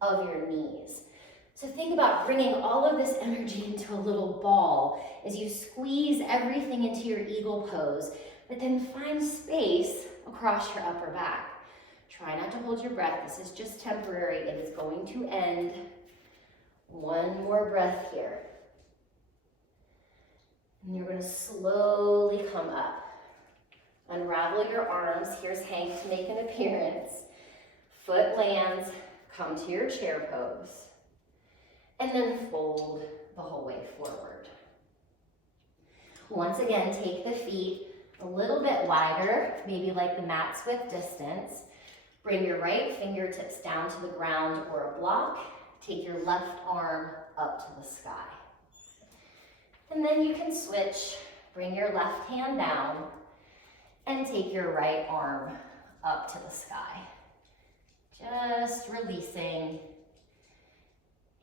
of your knees. So think about bringing all of this energy into a little ball as you squeeze everything into your eagle pose, but then find space across your upper back. Try not to hold your breath. This is just temporary. It is going to end. One more breath here. And you're going to slowly come up. Unravel your arms. Here's Hank to make an appearance. Foot lands. Come to your chair pose. And then fold the whole way forward. Once again, take the feet a little bit wider, maybe like the mat's width distance. Bring your right fingertips down to the ground or a block. Take your left arm up to the sky. And then you can switch. Bring your left hand down and take your right arm up to the sky. Just releasing.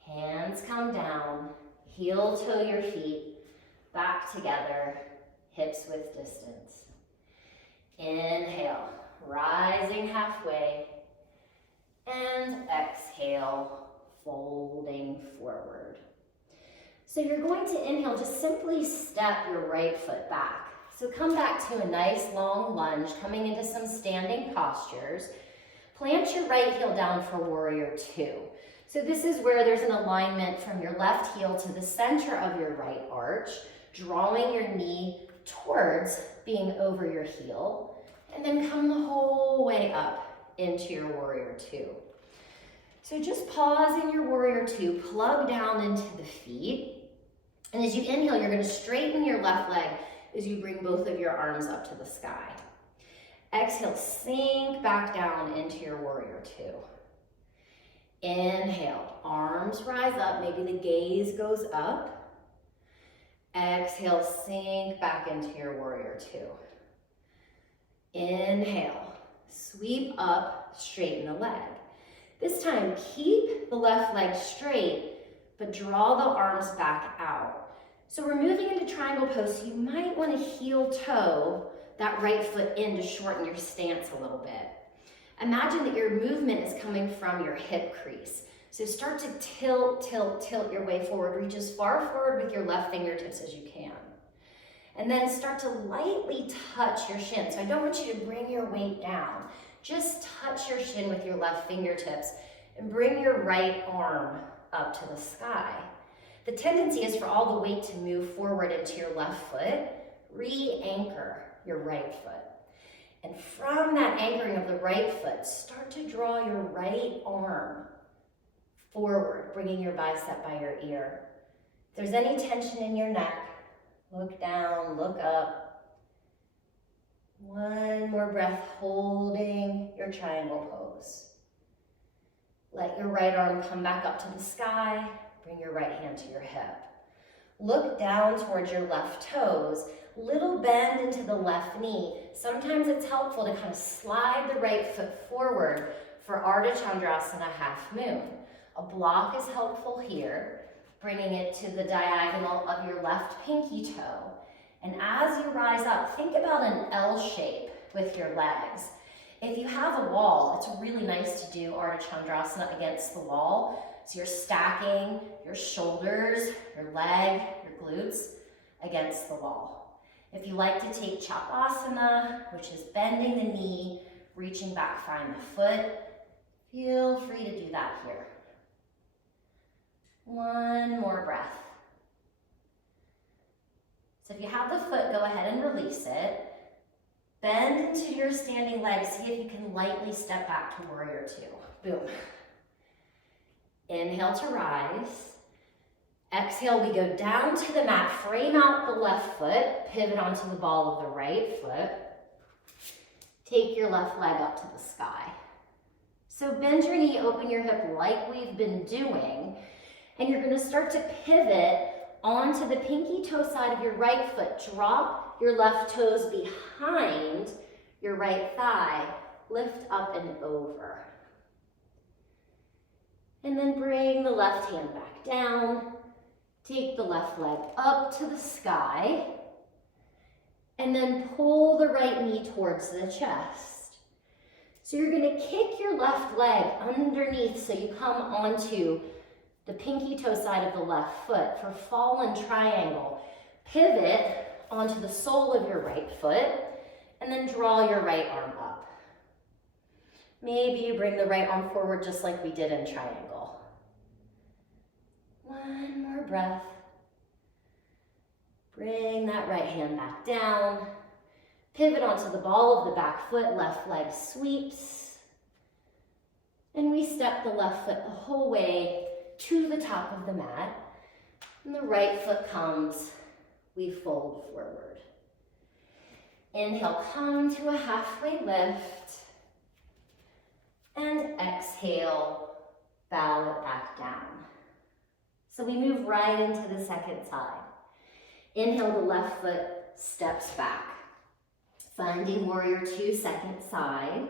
Hands come down. Heel toe your feet back together. Hips width distance. Inhale. Rising halfway, and exhale, folding forward. So you're going to inhale, just simply step your right foot back. So come back to a nice long lunge, coming into some standing postures. Plant your right heel down for warrior two. So this is where there's an alignment from your left heel to the center of your right arch, drawing your knee towards being over your heel. And then come the whole way up into your warrior two. So just pause in your warrior two, plug down into the feet. And as you inhale, you're going to straighten your left leg as you bring both of your arms up to the sky. Exhale, sink back down into your warrior two. Inhale, arms rise up, maybe the gaze goes up. Exhale, sink back into your warrior two. Inhale, sweep up, straighten the leg. This time, keep the left leg straight, but draw the arms back out. So we're moving into triangle pose, so you might want to heel toe that right foot in to shorten your stance a little bit. Imagine that your movement is coming from your hip crease. So start to tilt your way forward. Reach as far forward with your left fingertips as you can. And then start to lightly touch your shin. So I don't want you to bring your weight down. Just touch your shin with your left fingertips and bring your right arm up to the sky. The tendency is for all the weight to move forward into your left foot. Re-anchor your right foot. And from that anchoring of the right foot, start to draw your right arm forward, bringing your bicep by your ear. If there's any tension in your neck, look down, look up. One more breath, holding your triangle pose. Let your right arm come back up to the sky. Bring your right hand to your hip. Look down towards your left toes. Little bend into the left knee. Sometimes it's helpful to kind of slide the right foot forward for Ardha Chandrasana half moon. A block is helpful here, bringing it to the diagonal of your left pinky toe. And as you rise up, think about an L shape with your legs. If you have a wall, it's really nice to do Ardha Chandrasana against the wall. So you're stacking your shoulders, your leg, your glutes against the wall. If you like to take Chapasana, which is bending the knee, reaching back, find the foot, feel free to do that here. One more breath. So if you have the foot, go ahead and release it. Bend into your standing leg. See if you can lightly step back to warrior two. Boom. Inhale to rise. Exhale, we go down to the mat. Frame out the left foot. Pivot onto the ball of the right foot. Take your left leg up to the sky. So bend your knee, open your hip like we've been doing. And you're going to start to pivot onto the pinky toe side of your right foot. Drop your left toes behind your right thigh. Lift up and over. And then bring the left hand back down. Take the left leg up to the sky. And then pull the right knee towards the chest. So you're going to kick your left leg underneath so you come onto the pinky toe side of the left foot for fallen triangle. Pivot onto the sole of your right foot and then draw your right arm up. Maybe you bring the right arm forward just like we did in triangle. One more breath. Bring that right hand back down. Pivot onto the ball of the back foot, left leg sweeps. And we step the left foot the whole way to the top of the mat. And the right foot comes, we fold forward. Inhale, come to a halfway lift. And exhale, bow it back down. So we move right into the second side. Inhale, the left foot steps back. Finding warrior two, second side.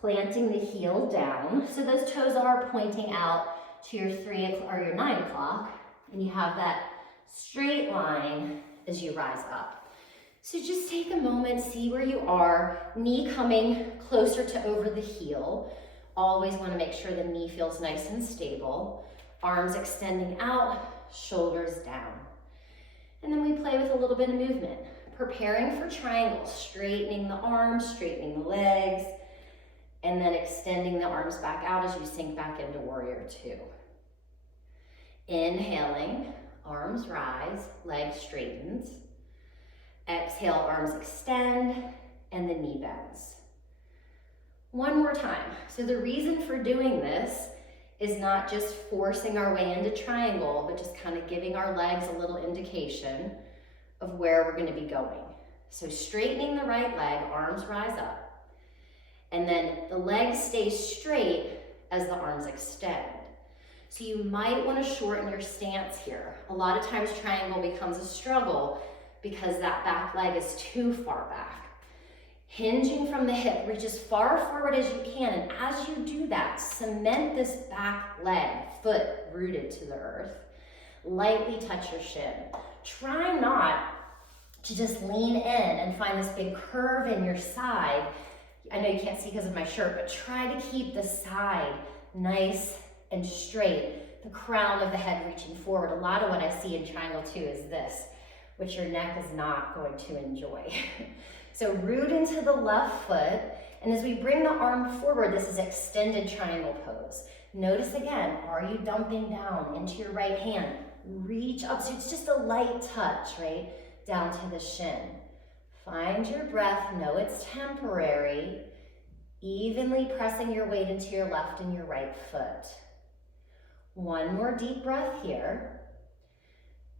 Planting the heel down. So those toes are pointing out to your 3 or your 9 o'clock. And you have that straight line as you rise up. So just take a moment, see where you are. Knee coming closer to over the heel. Always want to make sure the knee feels nice and stable. Arms extending out, shoulders down. And then we play with a little bit of movement. Preparing for triangle, straightening the arms, straightening the legs, and then extending the arms back out as you sink back into warrior two. Inhaling, arms rise, leg straightens. Exhale, arms extend, and the knee bends. One more time. So the reason for doing this is not just forcing our way into triangle, but just kind of giving our legs a little indication of where we're going to be going. So straightening the right leg, arms rise up, and then the legs stay straight as the arms extend. So you might want to shorten your stance here. A lot of times triangle becomes a struggle because that back leg is too far back. Hinging from the hip, reach as far forward as you can, and as you do that, cement this back leg, foot rooted to the earth. Lightly touch your shin. Try not to just lean in and find this big curve in your side. I know you can't see because of my shirt, but try to keep the side nice and straight, the crown of the head reaching forward. A lot of what I see in triangle two is this, which your neck is not going to enjoy. So root into the left foot, and as we bring the arm forward, this is extended triangle pose. Notice again, are you dumping down into your right hand? Reach up, so it's just a light touch, right? Down to the shin. Find your breath, know it's temporary. Evenly pressing your weight into your left and your right foot. One more deep breath here.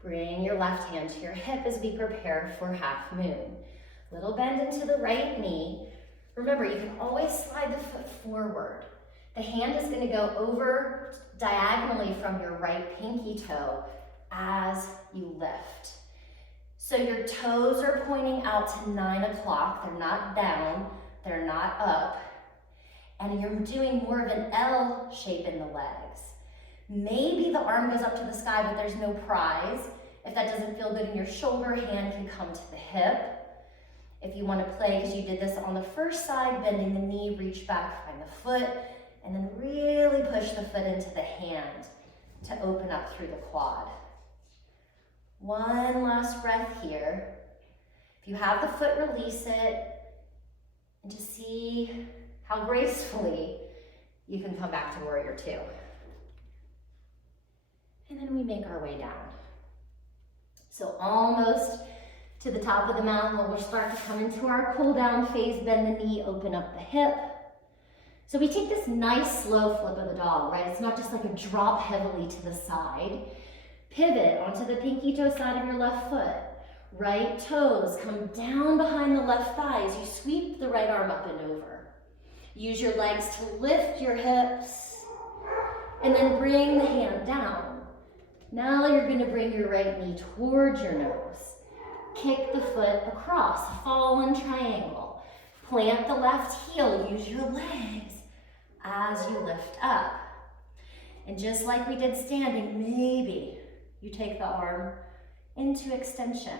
Bring your left hand to your hip as we prepare for half moon. Little bend into the right knee. Remember, you can always slide the foot forward. The hand is going to go over diagonally from your right pinky toe as you lift. So your toes are pointing out to 9 o'clock. They're not down, they're not up. And you're doing more of an L shape in the legs. Maybe the arm goes up to the sky, but there's no prize. If that doesn't feel good in your shoulder, hand can come to the hip. If you want to play, because you did this on the first side, bending the knee, reach back, find the foot, and then really push the foot into the hand to open up through the quad. One last breath here. If you have the foot, release it, and just see how gracefully you can come back to warrior two. And then we make our way down. So almost to the top of the mountain, we'll start to come into our cool down phase, bend the knee, open up the hip. So we take this nice slow flip of the dog, right? It's not just like a drop heavily to the side. Pivot onto the pinky toe side of your left foot. Right toes come down behind the left thighs. You sweep the right arm up and over. Use your legs to lift your hips and then bring the hand down. Now you're going to bring your right knee towards your nose. Kick the foot across, fallen triangle. Plant the left heel, use your legs as you lift up. And just like we did standing, maybe you take the arm into extension.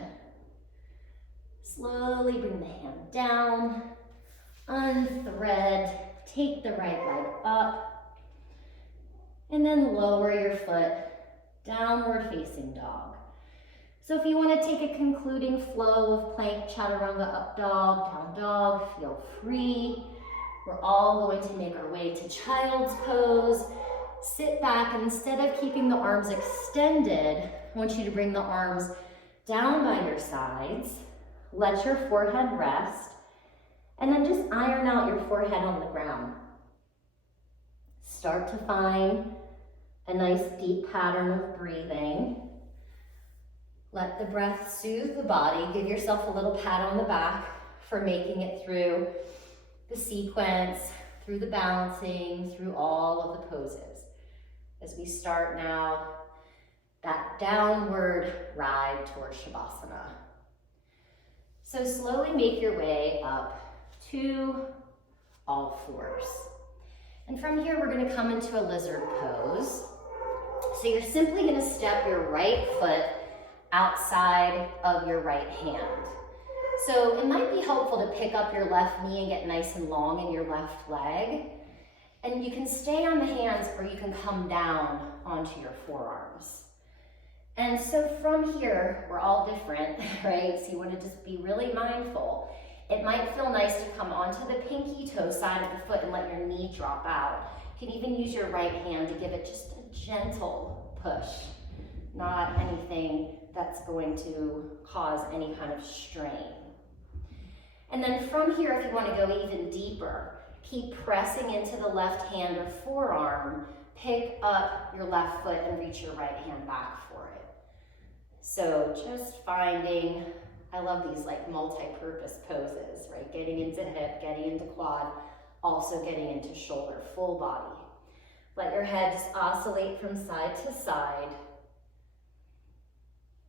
Slowly bring the hand down, unthread, take the right leg up, and then lower your foot, downward facing dog. So if you want to take a concluding flow of plank, chaturanga, up dog, down dog, feel free. We're all going to make our way to child's pose. Sit back, and instead of keeping the arms extended, I want you to bring the arms down by your sides. Let your forehead rest, and then just iron out your forehead on the ground. Start to find a nice deep pattern of breathing. Let the breath soothe the body. Give yourself a little pat on the back for making it through the sequence, through the balancing, through all of the poses. As we start now, that downward ride towards Shavasana. So slowly make your way up to all fours. And from here, we're going to come into a lizard pose. So you're simply going to step your right foot outside of your right hand. So it might be helpful to pick up your left knee and get nice and long in your left leg. And you can stay on the hands, or you can come down onto your forearms. And so from here, we're all different, right? So you want to just be really mindful. It might feel nice to come onto the pinky toe side of the foot and let your knee drop out. You can even use your right hand to give it just a gentle push, not anything that's going to cause any kind of strain. And then from here, if you want to go even deeper, keep pressing into the left hand or forearm, pick up your left foot and reach your right hand back for it. So just finding, I love these like multi-purpose poses, right? Getting into hip, getting into quad, also getting into shoulder, full body. Let your head just oscillate from side to side.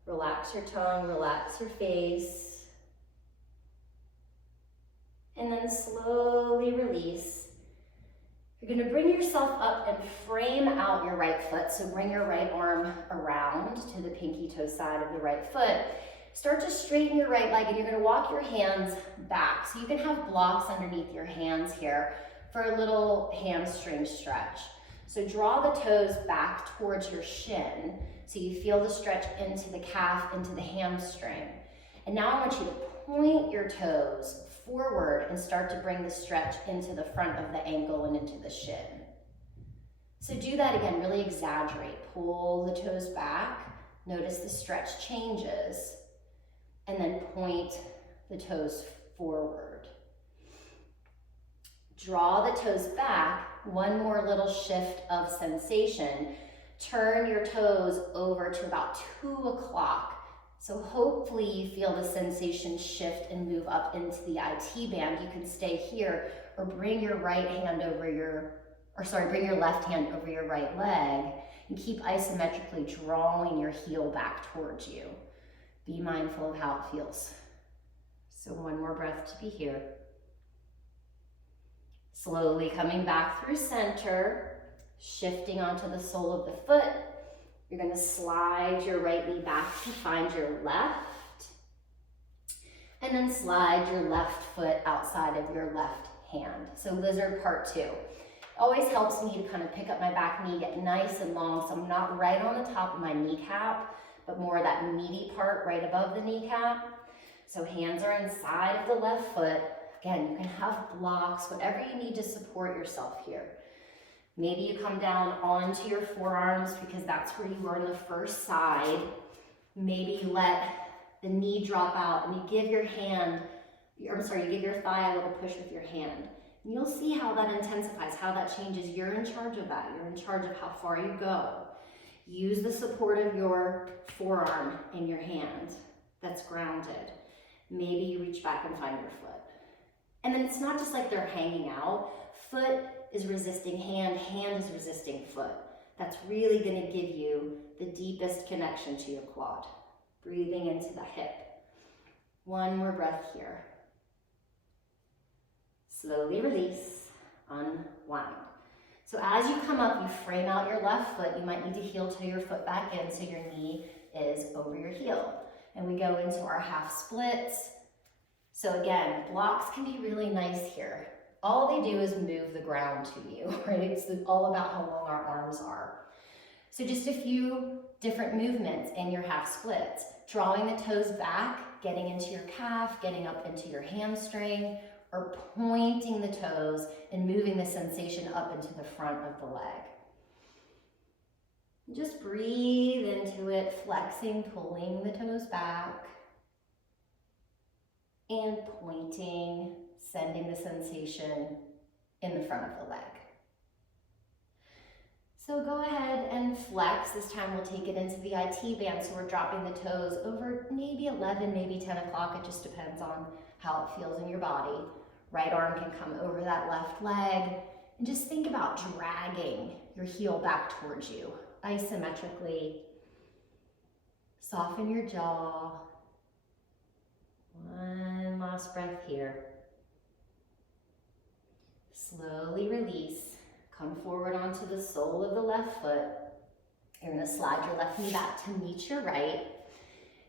Relax your tongue, relax your face. And then slowly release. You're going to bring yourself up and frame out your right foot. So bring your right arm around to the pinky toe side of the right foot. Start to straighten your right leg, and you're going to walk your hands back. So you can have blocks underneath your hands here for a little hamstring stretch. So draw the toes back towards your shin so you feel the stretch into the calf, into the hamstring. And now I want you to point your toes forward and start to bring the stretch into the front of the ankle and into the shin. So do that again, really exaggerate. Pull the toes back, notice the stretch changes, and then point the toes forward. Draw the toes back, one more little shift of sensation. Turn your toes over to about 2 o'clock. So hopefully you feel the sensation shift and move up into the IT band. You can stay here or bring your right hand over bring your left hand over your right leg and keep isometrically drawing your heel back towards you. Be mindful of how it feels. So one more breath to be here. Slowly coming back through center, shifting onto the sole of the foot. You're going to slide your right knee back to find your left. And then slide your left foot outside of your left hand. So lizard part 2. Always helps me to kind of pick up my back knee, get nice and long, so I'm not right on the top of my kneecap, but more that meaty part right above the kneecap. So hands are inside of the left foot. Again, you can have blocks, whatever you need to support yourself here. Maybe you come down onto your forearms because that's where you were on the first side. Maybe you let the knee drop out and you give your hand, you give your thigh a little push with your hand. And you'll see how that intensifies, how that changes. You're in charge of that. You're in charge of how far you go. Use the support of your forearm in your hand that's grounded. Maybe you reach back and find your foot. And then it's not just like they're hanging out. Foot is resisting hand, hand is resisting foot. That's really going to give you the deepest connection to your quad. Breathing into the hip. One more breath here. Slowly release, unwind. So as you come up, you frame out your left foot. You might need to heel toe your foot back in so your knee is over your heel. And we go into our half splits. So again, blocks can be really nice here. All they do is move the ground to you, right? It's all about how long our arms are. So just a few different movements in your half splits. Drawing the toes back, getting into your calf, getting up into your hamstring, or pointing the toes and moving the sensation up into the front of the leg. Just breathe into it, flexing, pulling the toes back, and pointing, sending the sensation in the front of the leg. So go ahead and flex. This time we'll take it into the IT band, so we're dropping the toes over maybe 11, maybe 10 o'clock. It just depends on how it feels in your body. Right arm can come over that left leg, and just think about dragging your heel back towards you, isometrically. Soften your jaw. One last breath here. Slowly release. Come forward onto the sole of the left foot. You're going to slide your left knee back to meet your right,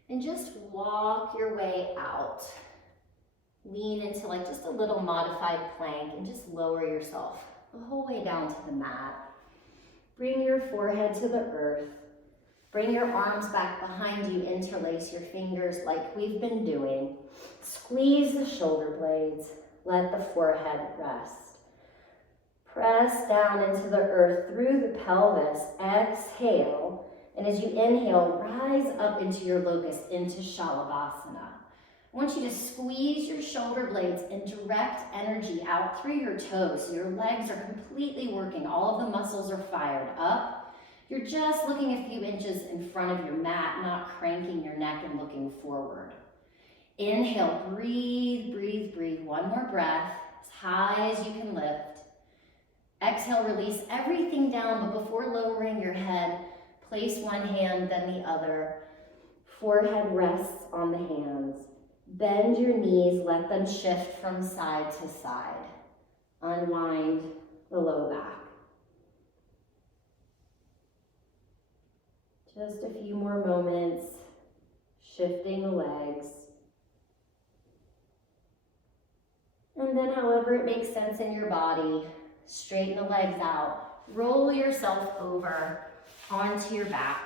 and just walk your way out. Lean into like just a little modified plank and just lower yourself the whole way down to the mat. Bring your forehead to the earth. Bring your arms back behind you, interlace your fingers like we've been doing. Squeeze the shoulder blades. Let the forehead rest. Press down into the earth through the pelvis. Exhale. And as you inhale, rise up into your locust, into Shalabhasana. I want you to squeeze your shoulder blades and direct energy out through your toes. So your legs are completely working. All of the muscles are fired up. You're just looking a few inches in front of your mat, not cranking your neck and looking forward. Inhale, breathe, breathe, breathe. One more breath, as high as you can lift. Exhale, release everything down, but before lowering your head, place one hand, then the other. Forehead rests on the hands. Bend your knees, let them shift from side to side. Unwind the low back. Just a few more moments, shifting the legs. And then however it makes sense in your body, straighten the legs out. Roll yourself over onto your back.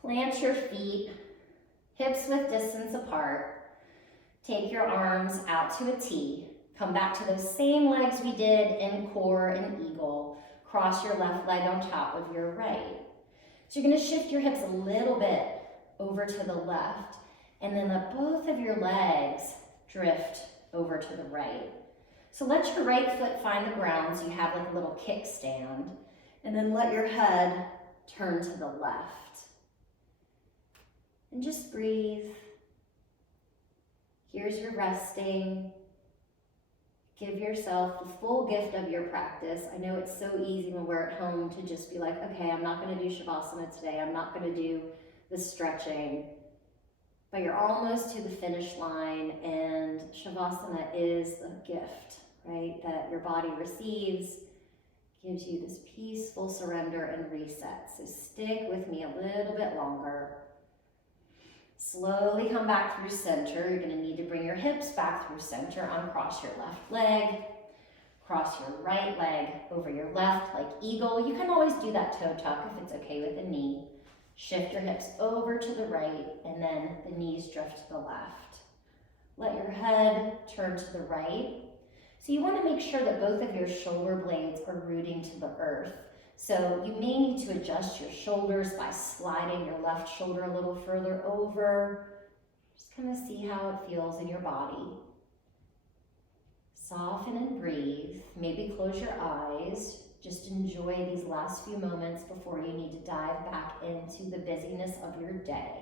Plant your feet, hips width distance apart. Take your arms out to a T. Come back to those same legs we did in core and eagle. Cross your left leg on top of your right. So you're going to shift your hips a little bit over to the left, and then let both of your legs drift over to the right. So let your right foot find the ground so you have like a little kickstand, and then let your head turn to the left. And just breathe. Here's your resting. Give yourself the full gift of your practice. I know it's so easy when we're at home to just be like, okay, I'm not going to do Shavasana today. I'm not going to do the stretching. But you're almost to the finish line, and Shavasana is a gift, right? That your body receives, gives you this peaceful surrender and reset. So stick with me a little bit longer. Slowly come back through center. You're gonna need to bring your hips back through center, uncross your left leg, cross your right leg over your left like eagle. You can always do that toe tuck if it's okay with the knee. Shift your hips over to the right and then the knees drift to the left. Let your head turn to the right. So you want to make sure that both of your shoulder blades are rooting to the earth. So you may need to adjust your shoulders by sliding your left shoulder a little further over. Just kind of see how it feels in your body. Soften and breathe. Maybe close your eyes. Just enjoy these last few moments before you need to dive back into the busyness of your day.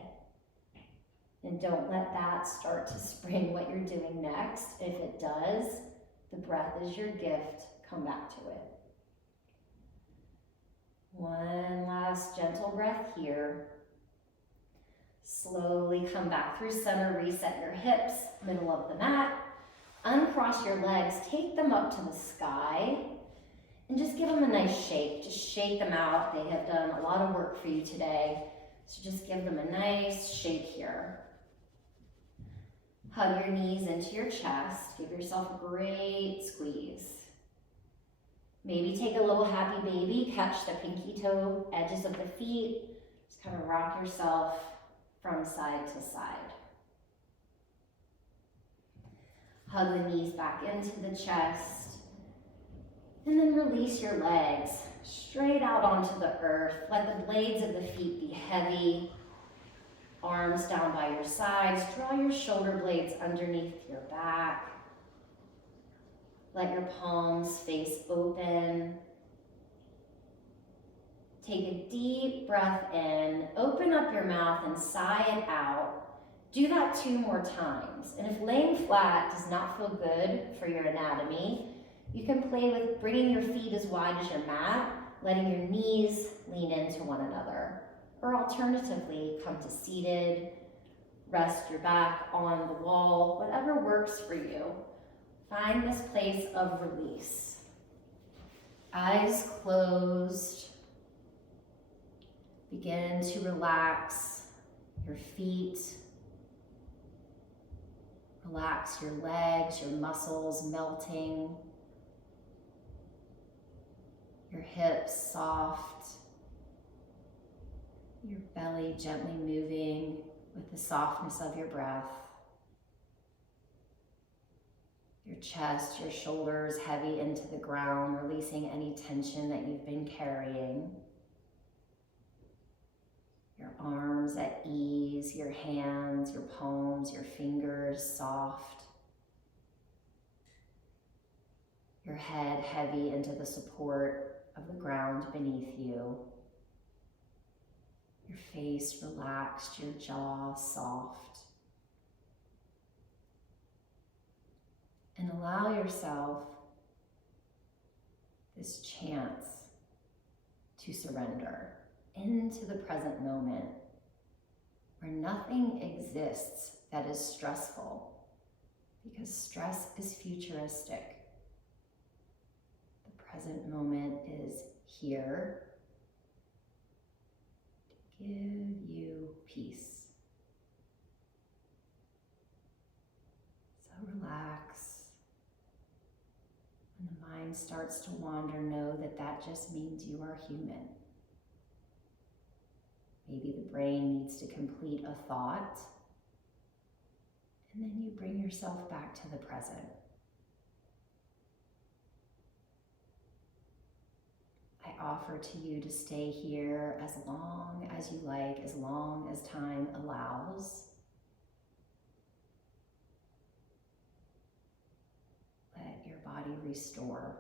And don't let that start to spring what you're doing next. If it does, the breath is your gift. Come back to it. One last gentle breath here. Slowly come back through center, reset your hips, middle of the mat. Uncross your legs, take them up to the sky, and just give them a nice shake. Just shake them out. They have done a lot of work for you today. So just give them a nice shake here. Hug your knees into your chest. Give yourself a great squeeze. Maybe take a little happy baby. Catch the pinky toe edges of the feet. Just kind of rock yourself from side to side. Hug the knees back into the chest. And then release your legs straight out onto the earth. Let the blades of the feet be heavy. Arms down by your sides. Draw your shoulder blades underneath your back. Let your palms face open. Take a deep breath in. Open up your mouth and sigh it out. Do that 2 more times. And if laying flat does not feel good for your anatomy, you can play with bringing your feet as wide as your mat, letting your knees lean into one another. Or alternatively, come to seated, rest your back on the wall, whatever works for you. Find this place of release. Eyes closed. Begin to relax your feet. Relax your legs, your muscles melting. Your hips soft. Your belly gently moving with the softness of your breath. Your chest, your shoulders heavy into the ground, releasing any tension that you've been carrying. Your arms at ease, your hands, your palms, your fingers soft. Your head heavy into the support of the ground beneath you. Your face relaxed, your jaw soft. And allow yourself this chance to surrender into the present moment where nothing exists that is stressful, because stress is futuristic. The present moment is here to give you peace. So relax. When the mind starts to wander, know that that just means you are human. Maybe the brain needs to complete a thought, and then you bring yourself back to the present. I offer to you to stay here as long as you like, as long as time allows. Let your body restore.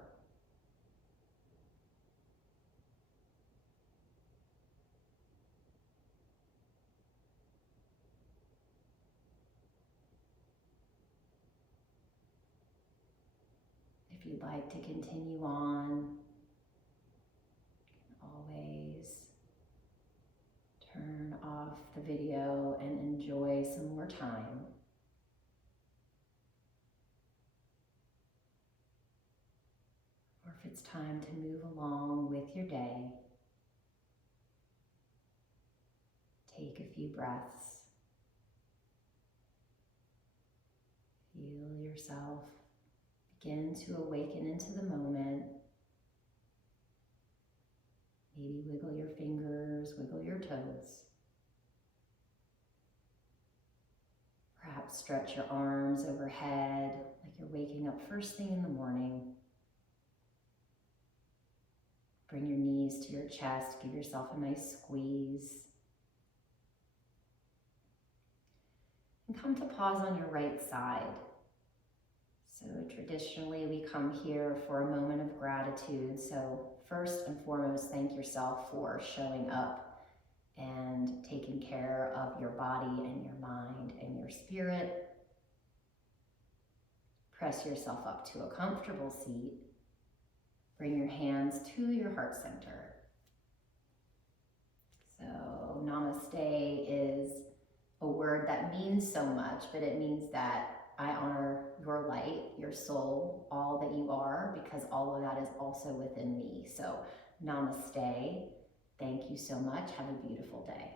If you'd like to continue on, you can always turn off the video and enjoy some more time. Or if it's time to move along with your day, take a few breaths. Feel yourself begin to awaken into the moment. Maybe wiggle your fingers, wiggle your toes. Perhaps stretch your arms overhead like you're waking up first thing in the morning. Bring your knees to your chest, give yourself a nice squeeze. And come to pause on your right side. So traditionally we come here for a moment of gratitude. So first and foremost, thank yourself for showing up and taking care of your body and your mind and your spirit. Press yourself up to a comfortable seat. Bring your hands to your heart center. So namaste is a word that means so much, but it means that I honor your light, your soul, all that you are, because all of that is also within me. So namaste. Thank you so much. Have a beautiful day.